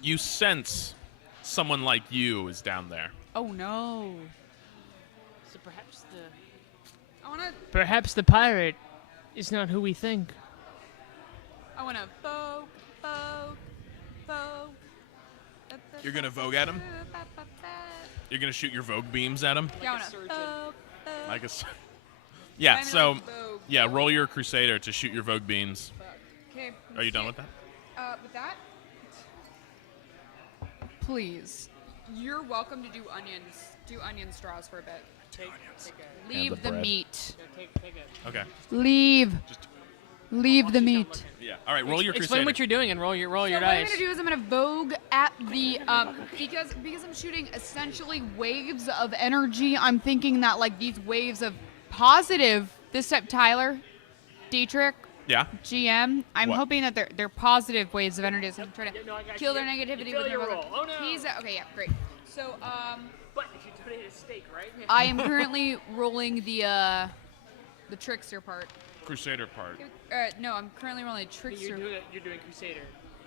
You sense someone like you is down there. Oh no. So I wanna perhaps the pirate is not who we think. vogue. You're gonna vogue at him? You're gonna shoot your Vogue beams at him? Yeah, I wanna vogue. Like a yeah, Kinda so like Vogue. yeah, roll your Crusader to shoot your Vogue beams. Okay. Are you done with that? With that, please. You're welcome to do onions. Do onion straws for a bit. Leave the the bread. meat. Okay. Leave. Leave the meat. Yeah. All right, roll your Explain Crusader. what you're doing and roll your So what I'm dice. gonna do is I'm gonna vogue at the because I'm shooting essentially waves of energy. I'm thinking that like these waves of positive. This time, Tyler, Dietrich, Yeah. GM. I'm What? hoping that they're positive waves of energy. So I'm trying to no, I got kill you. their negativity You fail with your my roll. Oh, no. He's okay. Yeah, great. So But if you donate a steak, right? I am currently rolling the trickster part. Crusader part. No, I'm currently rolling trickster. You're doing Crusader.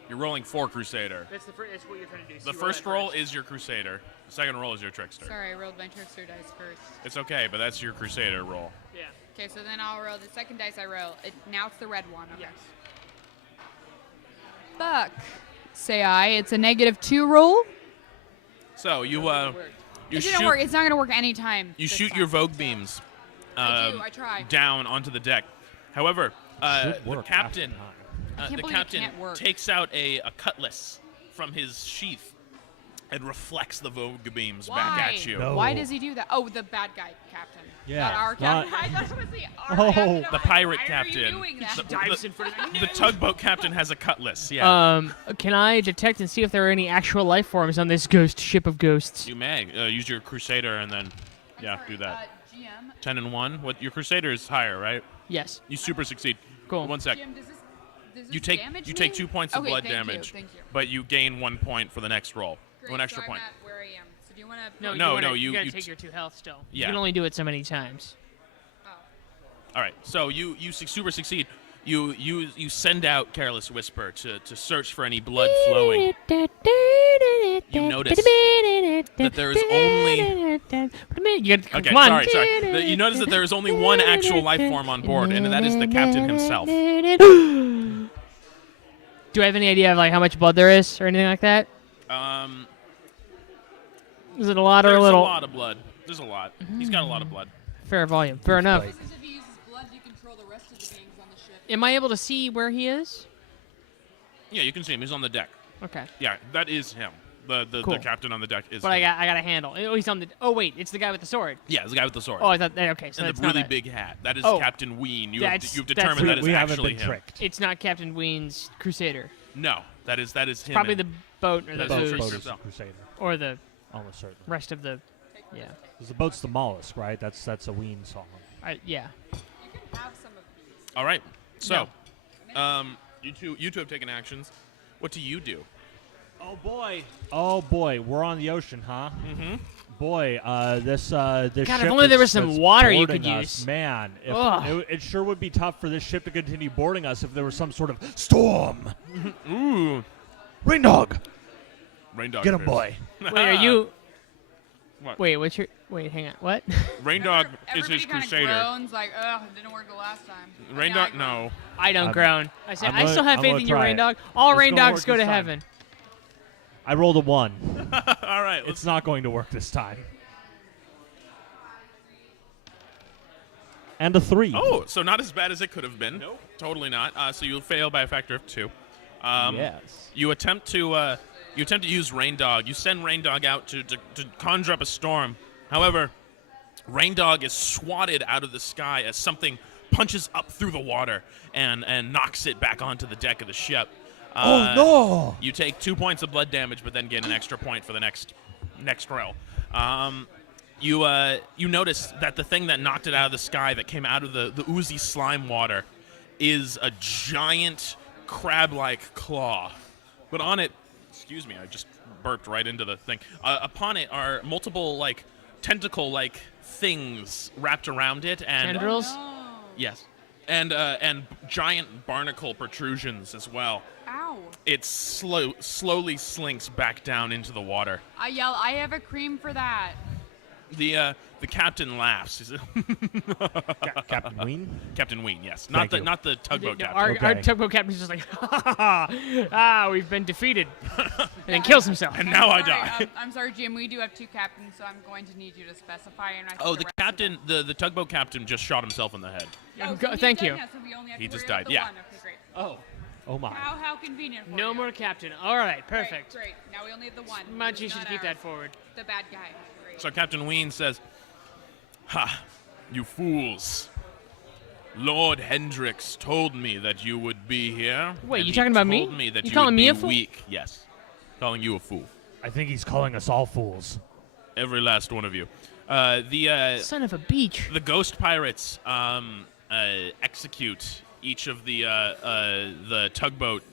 You're rolling 4 Crusader. That's that's what you're trying to do. The first roll is your Crusader. The second roll is your Trickster. Sorry, I rolled my trickster dice first. It's okay, but that's your Crusader roll. Yeah. Okay, so then I'll roll the second dice I roll. Now it's the red one. Okay. Yes. Fuck, say I. It's a -2 roll. So you It didn't shoot work. It's not gonna work anytime. you this shoot time. your Vogue beams. I do. I try. Down onto the deck. However, Should the work captain half can't the believe it captain can't work. takes out a cutlass from his sheath and reflects the Vogue beams Why? back at you. No. Why does he do that? Oh, the bad guy captain. Yeah, Not our not- captain. I thought it was the our Oh. captain. The pirate Why captain. Are you doing that? Dives in front of The tugboat captain has a cutlass. Yeah. Can I detect and see if there are any actual life forms on this ghost ship of ghosts? You may use your Crusader and then, yeah, do that. GM. 10 and 1. What your Crusader is higher, right? Yes. You super succeed. Cool. 1 sec. GM, does this You take damage you take me? 2 points of Okay, blood thank you, damage, thank you. but you gain 1 point for the next roll. Great, One extra so point. I'm at where I am. So do you want to? No, No, you gotta you take your 2 health still. Yeah. You can only do it so many times. Oh. All right. So you super succeed. You send out Careless Whisper to search for any blood flowing. You notice that there is only. You gotta, Okay, come on. sorry. You notice that there is only one actual life form on board, and that is the captain himself. Do I have any idea of like how much blood there is or anything like that? Is it a lot or There's a little? a lot of blood. There's a lot. He's got a lot of blood. Fair volume. Fair enough. This is if he uses blood, you control the rest of the beings on the ship. Am I able to see where he is? Yeah, you can see him. He's on the deck. Okay. Yeah, that is him. The Cool. captain on the deck is. But him. I got a handle. Oh, he's on the. Oh wait, it's the guy with the sword. Yeah, it's the guy with the sword. Oh, I thought. Okay, so and that's the really not big hat. That is Oh. Captain Ween. That's- You've that's- determined that is we haven't actually been him. tricked. It's not Captain Ween's Crusader. No, that is him. Probably the and- boat or the That's Boat, Tricksters booze boat is himself. a Crusader, or the almost certainly. rest of the. Yeah. 'Cause the boat's the mollusk, right? That's a Ween song. Yeah. You can have some of these. All right. So, you two have taken actions. What do you do? Oh boy, we're on the ocean, huh? Mm-hmm. Boy, this God, if only there was some water you could use. Man, Ugh. it sure would be tough for this ship to continue boarding us if there was some sort of storm. Ooh. Rain dog, Rain dog. get him, appears. boy. Wait, are you? What? Wait, what's your? Wait, hang on. What? Rain dog is Everybody his kinda Crusader. groans like, ugh, it didn't work the last time. Rain Yeah, I dog, groan. no. I don't I'm- groan. I said I'm I still have I'm faith gonna in you, try Rain it. Dog. All It's rain gonna dogs work go to this time. heaven. I rolled a 1. All right. It's not going to work this time. And a 3. Oh, so not as bad as it could have been. Nope. Totally not. So you'll fail by a factor of 2. Yes. You attempt to use Rain Dog. You send Rain Dog out to conjure up a storm. However, Rain Dog is swatted out of the sky as something punches up through the water and knocks it back onto the deck of the ship. Oh no! You take 2 points of blood damage, but then gain an extra point for the next roll. You notice that the thing that knocked it out of the sky, that came out of the oozy slime water, is a giant crab-like claw. But on it, excuse me, I just burped right into the thing. Upon it are multiple like tentacle-like things wrapped around it, and Tendrils. Oh. yes, and giant barnacle protrusions as well. Ow. It slowly slinks back down into the water. I yell, I have a cream for that. The captain laughs. He's Captain Ween? Captain Ween, yes, Thank you. not the tugboat No, captain. our Okay. tugboat captain's just like, we've been defeated, and then kills himself. And now I Sorry, die. I'm sorry, Jim. We do have 2 captains, so I'm going to need you to specify. And I think Oh, the the rest of captain, the tugboat captain just shot himself in the head. Oh, Go- so he's thank dead you. now, so we only have He to just worry about died, the yeah. one. Okay, great. Oh my. How convenient for No you. more captain. All right, perfect. Great. Now we only have the one. Much who's you should not keep that ours. forward. The bad guy. Great. So Captain Ween says, "Ha, you fools! Lord Hendrix told me that you would be here. Wait, and you he talking about me? told me that You you calling would me be a fool? Weak. Yes, calling you a fool. I think he's calling us all fools. Every last one of you. The Son of a beach. The ghost pirates execute each of the tugboat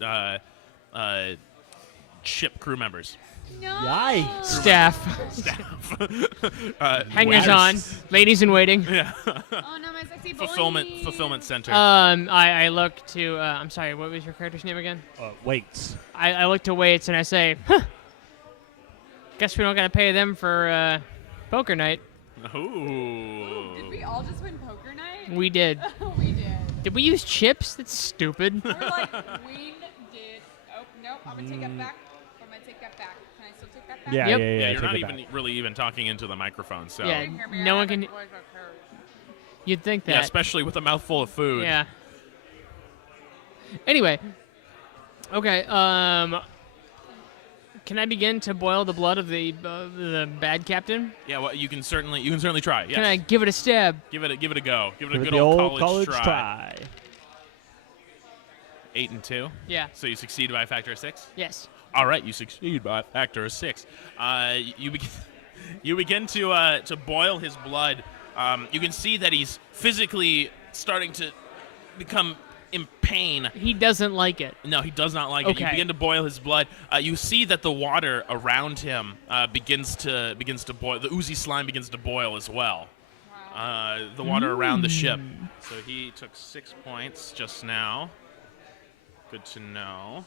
ship crew members. No. Yikes. Staff. Hangers on. Ladies in waiting. Yeah. Oh no, my sexy boy. Fulfillment center. I look to. I'm sorry. What was your character's name again? Waits. I look to Waits and I say, huh. Guess we don't gotta pay them for poker night. Ooh. Did we all just win poker night? We did. We did. Did we use chips? That's stupid. We're like, Ween did. Oh, nope. I'm going to take that back. I'm going to take that back. Can I still take that back? Yeah, Yep. yeah, yeah. Yeah, you're take not it even back. really even talking into the microphone, so Yeah. You hear me? No I one have can- a voice of courage. You'd think that. yeah, especially with a mouthful of food. Yeah. Anyway. Okay. Can I begin to boil the blood of the bad captain? Yeah, well, you can certainly try. Yes. Can I give it a stab? Give it a go. Give it Give a it good the old college try. try. 8 and 2. Yeah. So you succeed by a factor of 6. Yes. All right, you succeed by a factor of 6. You begin to boil his blood. You can see that he's physically starting to become in pain. He doesn't like it. No, he does not like it. You Okay. begin to boil his blood. You see that the water around him begins to boil. The oozy slime begins to boil as well. The water around the ship. So he took 6 points just now. Good to know.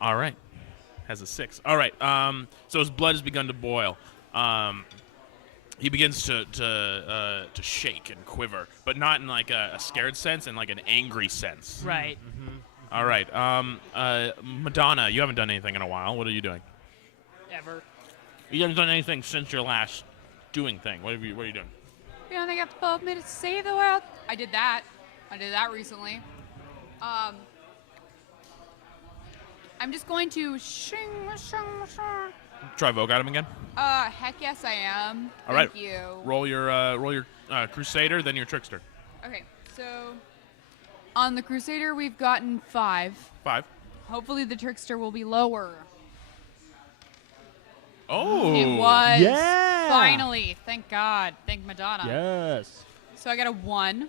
All right. Has a 6. All right. So his blood has begun to boil. He begins to shake and quiver, but not in like a scared sense, in like an angry sense. Right. All right. Madonna, you haven't done anything in a while. What are you doing? Ever. You haven't done anything since your last doing thing. What are you doing? You only got 12 minutes to save the world. I did that recently. I'm just going to shing. Try Vogue at him again. Heck yes, I am. All right. Thank you. Roll your Crusader, then your Trickster. Okay, so on the Crusader, we've gotten 5. 5. Hopefully, the Trickster will be lower. Oh. It was. Yeah. Finally. Thank God. Thank Madonna. Yes. So I got a 1.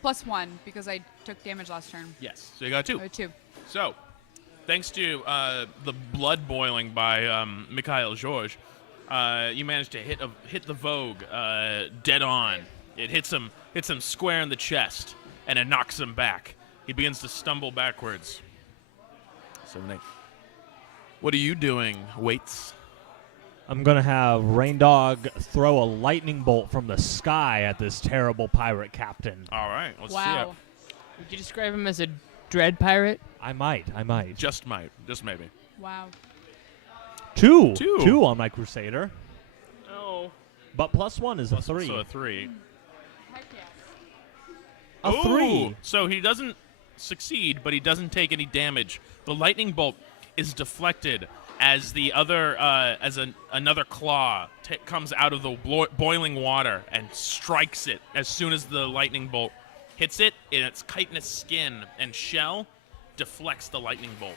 Plus 1, because I took damage last turn. Yes. So you got 2. I got 2. So, thanks to the blood boiling by Mikhail George, you managed to hit the Vogue dead on. It hits him square in the chest, and it knocks him back. He begins to stumble backwards. 7, 8. What are you doing, Waits? I'm going to have Rain Dog throw a lightning bolt from the sky at this terrible pirate captain. All right, let's see Wow. it. Would you describe him as a dread pirate? I might. Just maybe. Wow. 2. 2. 2 on my Crusader. Oh. But plus 1 is a 3. So a 3. Heck yes. A Ooh, 3. So he doesn't succeed, but he doesn't take any damage. The lightning bolt is deflected as the other, another claw comes out of the boiling water and strikes it. As soon as the lightning bolt hits it, and its chitinous skin and shell deflects the lightning bolt.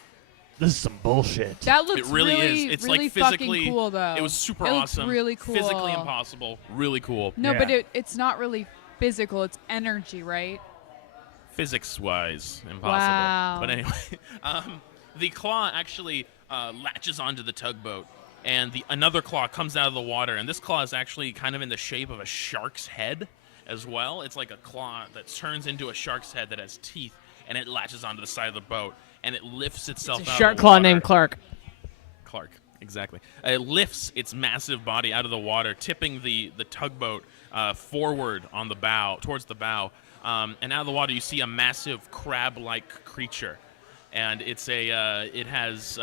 This is some bullshit. That looks It really is. It's really like physically fucking cool, though. It was super It looks awesome. really cool. Physically impossible. Really cool. No, but Yeah. it's not really physical. It's energy, right? Physics-wise, impossible. Wow. But anyway, the claw actually latches onto the tugboat, and another claw comes out of the water, and this claw is actually kind of in the shape of a shark's head as well. It's like a claw that turns into a shark's head that has teeth, and it latches onto the side of the boat, and it lifts itself It's a out shark of the claw water. named Clark. Clark, exactly. It lifts its massive body out of the water, tipping the tugboat forward on the bow, towards the bow. And out of the water, you see a massive crab-like creature, and it has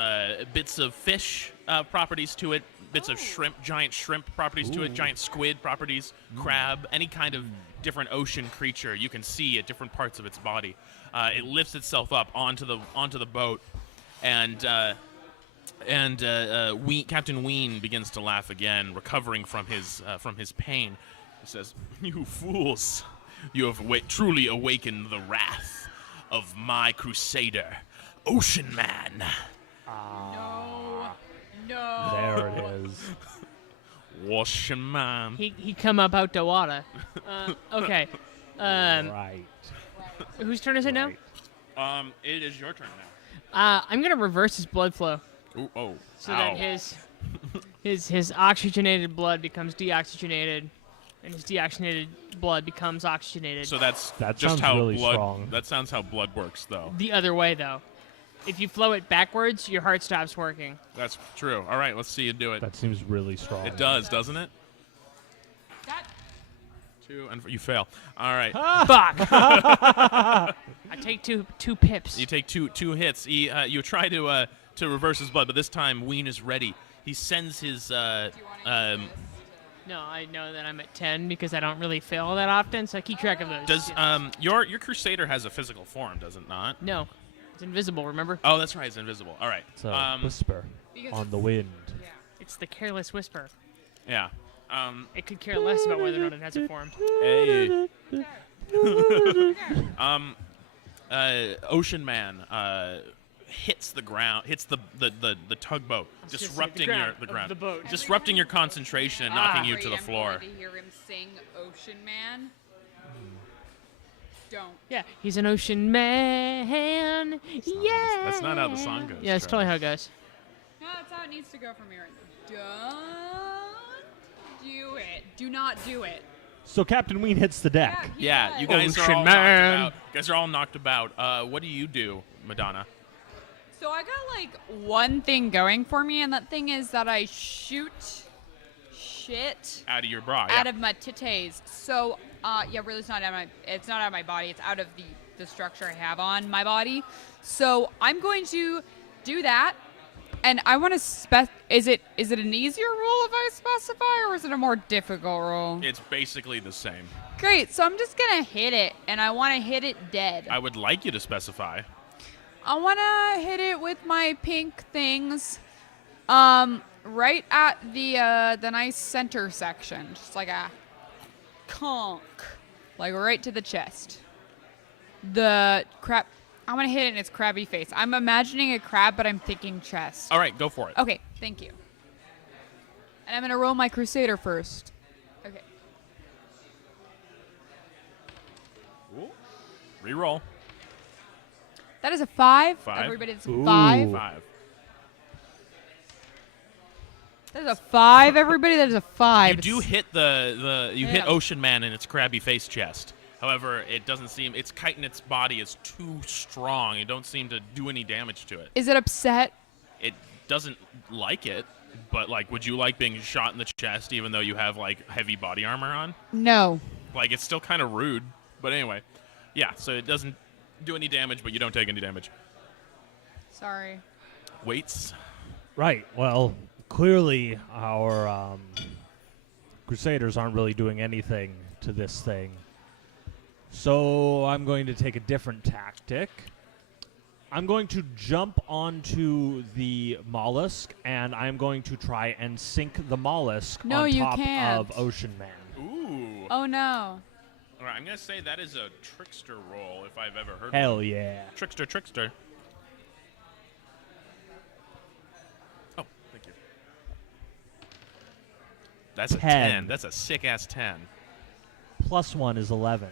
bits of fish properties to it, bits of shrimp, giant shrimp properties to it, giant squid properties, crab, any kind of different ocean creature you can see at different parts of its body. It lifts itself up onto the boat, and Captain Ween begins to laugh again, recovering from his pain. He says, "You fools, you have truly awakened the wrath of my Crusader, Ocean Man." No. There it is. Ocean Man. He come up out the water. Okay. Right. Whose turn is it now? It is your turn now. I'm gonna reverse his blood flow Ooh, oh, so ow. that his oxygenated blood becomes deoxygenated, and his deoxygenated blood becomes oxygenated. So that sounds just how really blood. strong. That sounds how blood works, though. The other way, though. If you flow it backwards, your heart stops working. That's true. All right, let's see you do it. That seems really strong. It does, doesn't it? That 2, and you fail. All right. Fuck! I take two pips. You take two hits. You try to reverse his blood, but this time Ween is ready. He sends his No, I know that I'm at 10 because I don't really fail that often, so I keep track of those. does your Crusader has a physical form, does it not? No. It's invisible, remember? Oh, that's right. It's invisible. All right. It's a whisper Because on the wind. Yeah. It's the careless whisper. Yeah. It could care less about whether or not it has a form. Hey. Ocean Man hits the ground, hits the tugboat, was gonna say, disrupting the ground of the boat. disrupting your concentration and knocking you Great, to the I'm floor. going to hear him sing Ocean Man. Don't. Yeah, he's an ocean man. Yeah. That's not how the song goes. Yeah, it's totally how it goes. No, that's how it needs to go from here. Don't do it. Do not do it. So Captain Ween hits the deck. he Yeah, does. you guys are Ocean all Man. knocked about. You guys are all knocked about. What do you do, Madonna? So I got like one thing going for me, and that thing is that I shoot shit Out of your bra. out of my titties. So yeah, really, it's not out of my body. It's out of the structure I have on my body. So I'm going to do that, and I want to Is it an easier rule if I specify, or is it a more difficult rule? It's basically the same. Great. So I'm just gonna hit it, and I want to hit it dead. I would like you to specify. I want to hit it with my pink things, right at the nice center section, just like a conk, like right to the chest. The crab. I want to hit it in its crabby face. I'm imagining a crab, but I'm thinking chest. All right, go for it. Okay, thank you. And I'm gonna roll my Crusader first. Okay. Ooh. Reroll. That is a 5. 5. Everybody, that's Ooh. a 5. 5. That is a 5. Everybody, that is a 5. You do hit you hit Yeah. Ocean Man in its crabby face chest. However, it doesn't seem its chitin its body is too strong. You don't seem to do any damage to it. Is it upset? It doesn't like it, but like, would you like being shot in the chest even though you have like heavy body armor on? No. Like, it's still kind of rude. But anyway, yeah. So it doesn't do any damage, but you don't take any damage. Sorry. Weights. Right. Well, clearly our Crusaders aren't really doing anything to this thing. So I'm going to take a different tactic. I'm going to jump onto the mollusk, and I'm going to try and sink the mollusk No, on you top can't. of Ocean Man. Ooh. Oh no. All right, I'm gonna say that is a trickster roll if I've ever heard. Hell one. yeah. Trickster. Oh, thank you. That's a 10. That's a sick ass 10. +1 is 11.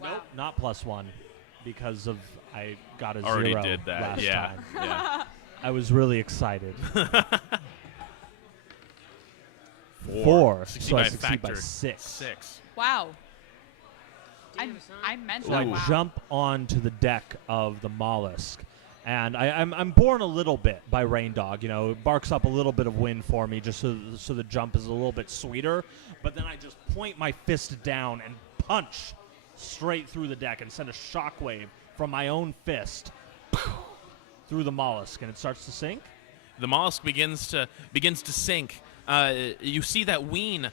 Wow. Nope, not +1, because of I got a Already 0 did that. last Yeah. time. Yeah. I was really excited. 4. 4, Succeed so I by a succeed by factor 6. 6. Wow. I meant So that. I Wow. jump onto the deck of the mollusk, and I'm born a little bit by Rain Dog. You know, it barks up a little bit of wind for me, just so the jump is a little bit sweeter. But then I just point my fist down and punch straight through the deck and send a shockwave from my own fist through the mollusk, and it starts to sink. The mollusk begins to sink. You see that Ween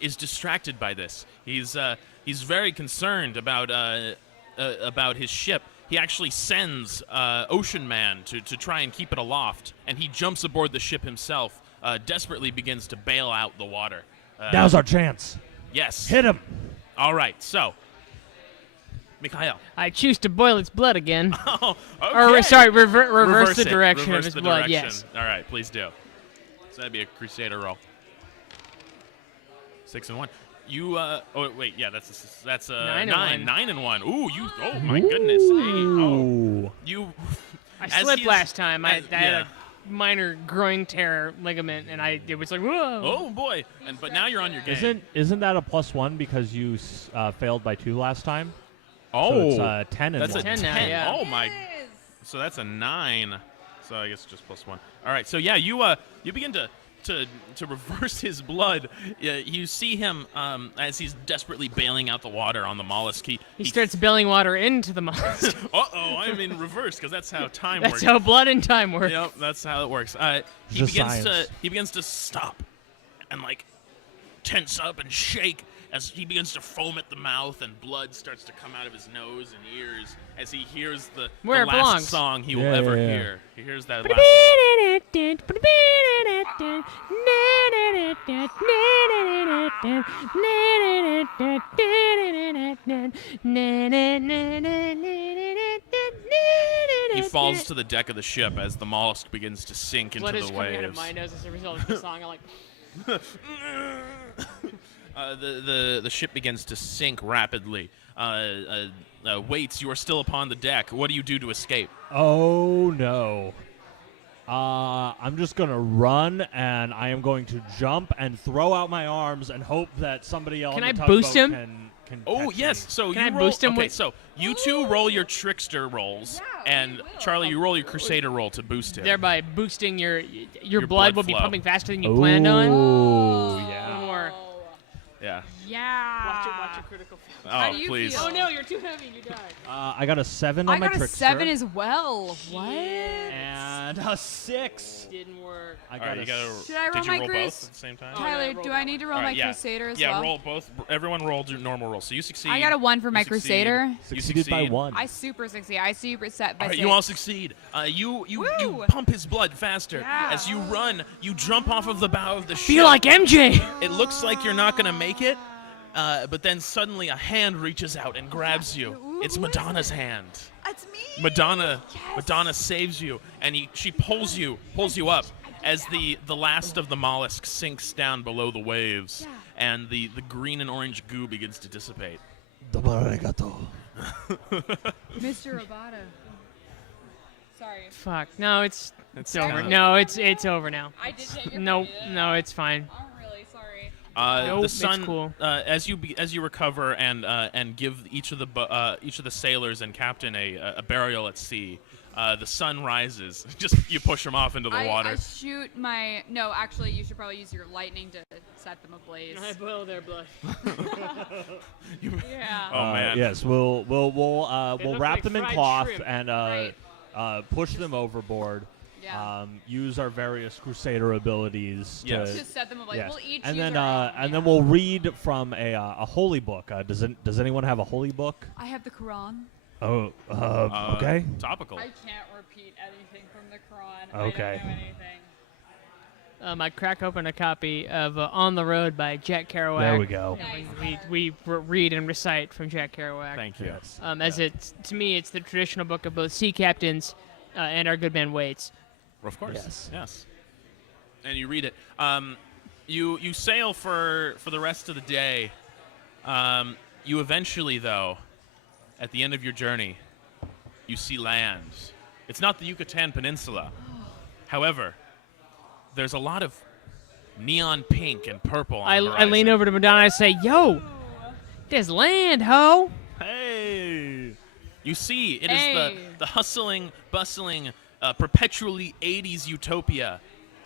is distracted by this. He's very concerned about his ship. He actually sends Ocean Man to try and keep it aloft, and he jumps aboard the ship himself. Desperately begins to bail out the water. Now's our chance. Yes. Hit him. All right. So, Mikhail. I choose to boil its blood again. Oh, okay. Or, sorry, reverse the it. direction Reverse of his the blood, direction. yes. All right, please do. So that'd be a Crusader roll. 6 and 1. You oh wait, yeah, that's a 9 and 9. 1. 9 and 1. Ooh, you. Oh my goodness. Hey, oh, Ooh. you. I as slipped he is- last time. I had yeah. a minor groin tear ligament, and it was like, whoa. Oh boy. But now you're on your game. Isn't that a +1 because you failed by 2 last time? Oh, So it's 10 and that's 1. a 10 now, 10. yeah. Oh my. Yes. So that's a 9. So I guess just +1. All right. So yeah, you begin to reverse his blood. You see him as he's desperately bailing out the water on the mollusk. He starts bailing water into the mollusk. Uh-oh, I'm in reverse because that's how time That's works. how blood and time work. Yep, that's how it works. Just science. He begins to stop and like tense up and shake, as he begins to foam at the mouth and blood starts to come out of his nose and ears as he hears the Where it last belongs. song he will Yeah, ever yeah, yeah. hear. He hears that last. He falls to the deck of the ship as the mollusk begins to sink into Blood is the coming out of waves. my nose as a result of the song. I'm like, The ship begins to sink rapidly. Waits, you are still upon the deck. What do you do to escape? Oh no. I'm just gonna run, and I am going to jump and throw out my arms and hope that somebody else Can on I the boost tugboat him? can Oh catch yes, me. so Can you I roll. boost him Okay, with- so you two roll your trickster rolls, and Charlie, you roll your crusader roll to boost him. thereby boosting your Your blood blood will be flow. pumping faster than you planned on. Oh yeah. Or Yeah. Yeah. watch your critical fail. How Oh do you please. feel? Oh no, you're too heavy. You die. I got a 7 on I my got a trickster. 7 as well. What? And a 6. Didn't work. I All got right, you gotta. Should I roll did you my roll Crus- both at the same time? Oh, no, I Tyler, rolled do that I need to roll All my right, yeah. Crusader as Yeah, well? roll both. Everyone roll normal rolls. So you succeed. I got a 1 for my You succeed. Crusader. You Succeeded by succeed. 1. I super succeed. I super set by All right, 6. you all succeed. You Woo! pump his blood faster. Yeah. As you run, you jump off of the bow of the ship. Feel like MJ. It looks like you're not gonna make it, but then suddenly a hand reaches out and grabs you. It's Who is Madonna's it? hand. That's me. Madonna Yes. saves you, and she pulls you up as the last of the mollusk sinks down below the waves, Yeah. and the green and orange goo begins to dissipate. Mr. Robata. Sorry. Fuck. No, it's over. kinda- No, it's over now. I did take your No, credit. no, it's fine. I'm really sorry. Nope, The it's sun, cool. as you recover and give each of the sailors and captain a burial at sea, the sun rises. Just you push them off into the water. I shoot my. No, actually, you should probably use your lightning to set them ablaze. I boil their blood. Yeah. Oh man. Yes, we'll look wrap like them in fried cloth shrimp. and Right. push them overboard. Yeah. Use our various Crusader abilities Yes. to Just set them ablaze. yes. We'll each and use then our own, and yeah. then we'll read from a holy book. Does anyone have a holy book? I have the Quran. Oh, okay. Topical. I can't repeat anything from the Quran. Okay. I don't know anything. I crack open a copy of On the Road by Jack Kerouac. There we go. Nice. We read and recite from Jack Kerouac. Thank you. Yes. As it's to me, it's the traditional book of both sea captains and our good man Waits. Of course. Yes. Yes. And you read it. You sail for the rest of the day. You eventually, though, at the end of your journey, you see land. It's not the Yucatan Peninsula. However, there's a lot of neon pink and purple on the I lean horizon. over to Madonna and I say, "Yo, there's land, ho!" Hey! You see, it is Hey. the hustling, bustling, perpetually 80s utopia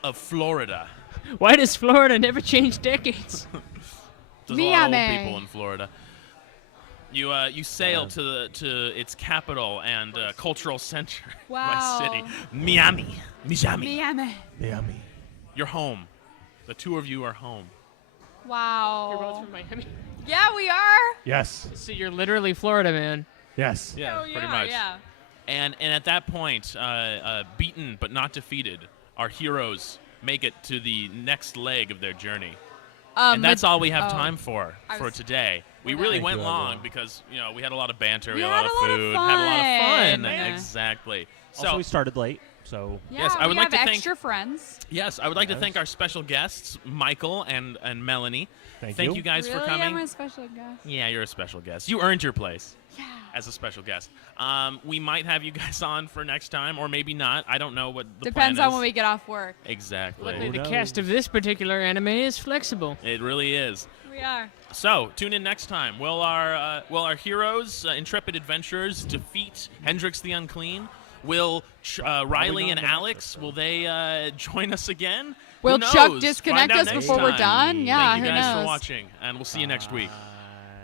of Florida. Why does Florida never change decades? There's a lot of old Miami. people in Florida. You sail to its capital and cultural center, Wow. my city, Miami. Miami. Miami. You're home. The two of you are home. Wow. You're both from Miami. Yeah, we are. Yes. So you're literally Florida, man. Yes. Yeah, Oh, pretty yeah, much. Yeah. And at that point, beaten but not defeated, our heroes make it to the next leg of their journey. And that's all we have time for I was- today. We We're really done. went Thank you, long everyone. because we had a lot of banter, we We had a had lot of a lot of food, had a lot of fun. fun. Exactly. So Also, we started late, so Yeah, Yes, I would we like have to thank- extra friends. yes, I would like to Yes. thank our special guests, Michael and Melanie. Thank you you. guys really, for coming. I'm a special guest. Yeah, you're a special guest. You earned your place Yeah. as a special guest. We might have you guys on for next time, or maybe not. I don't know what the Depends plan on is. when we get off work. Exactly. Luckily, the knows? cast of this particular anime is flexible. It really is. We are. So tune in next time. Will our heroes, intrepid adventurers, defeat Hendrix the Unclean? Will Riley and Alex? Will they join us again? Will Who Chuck knows? disconnect Find out us next before we're time. done? Yeah, Thank you who guys knows? for watching, and we'll see you next week.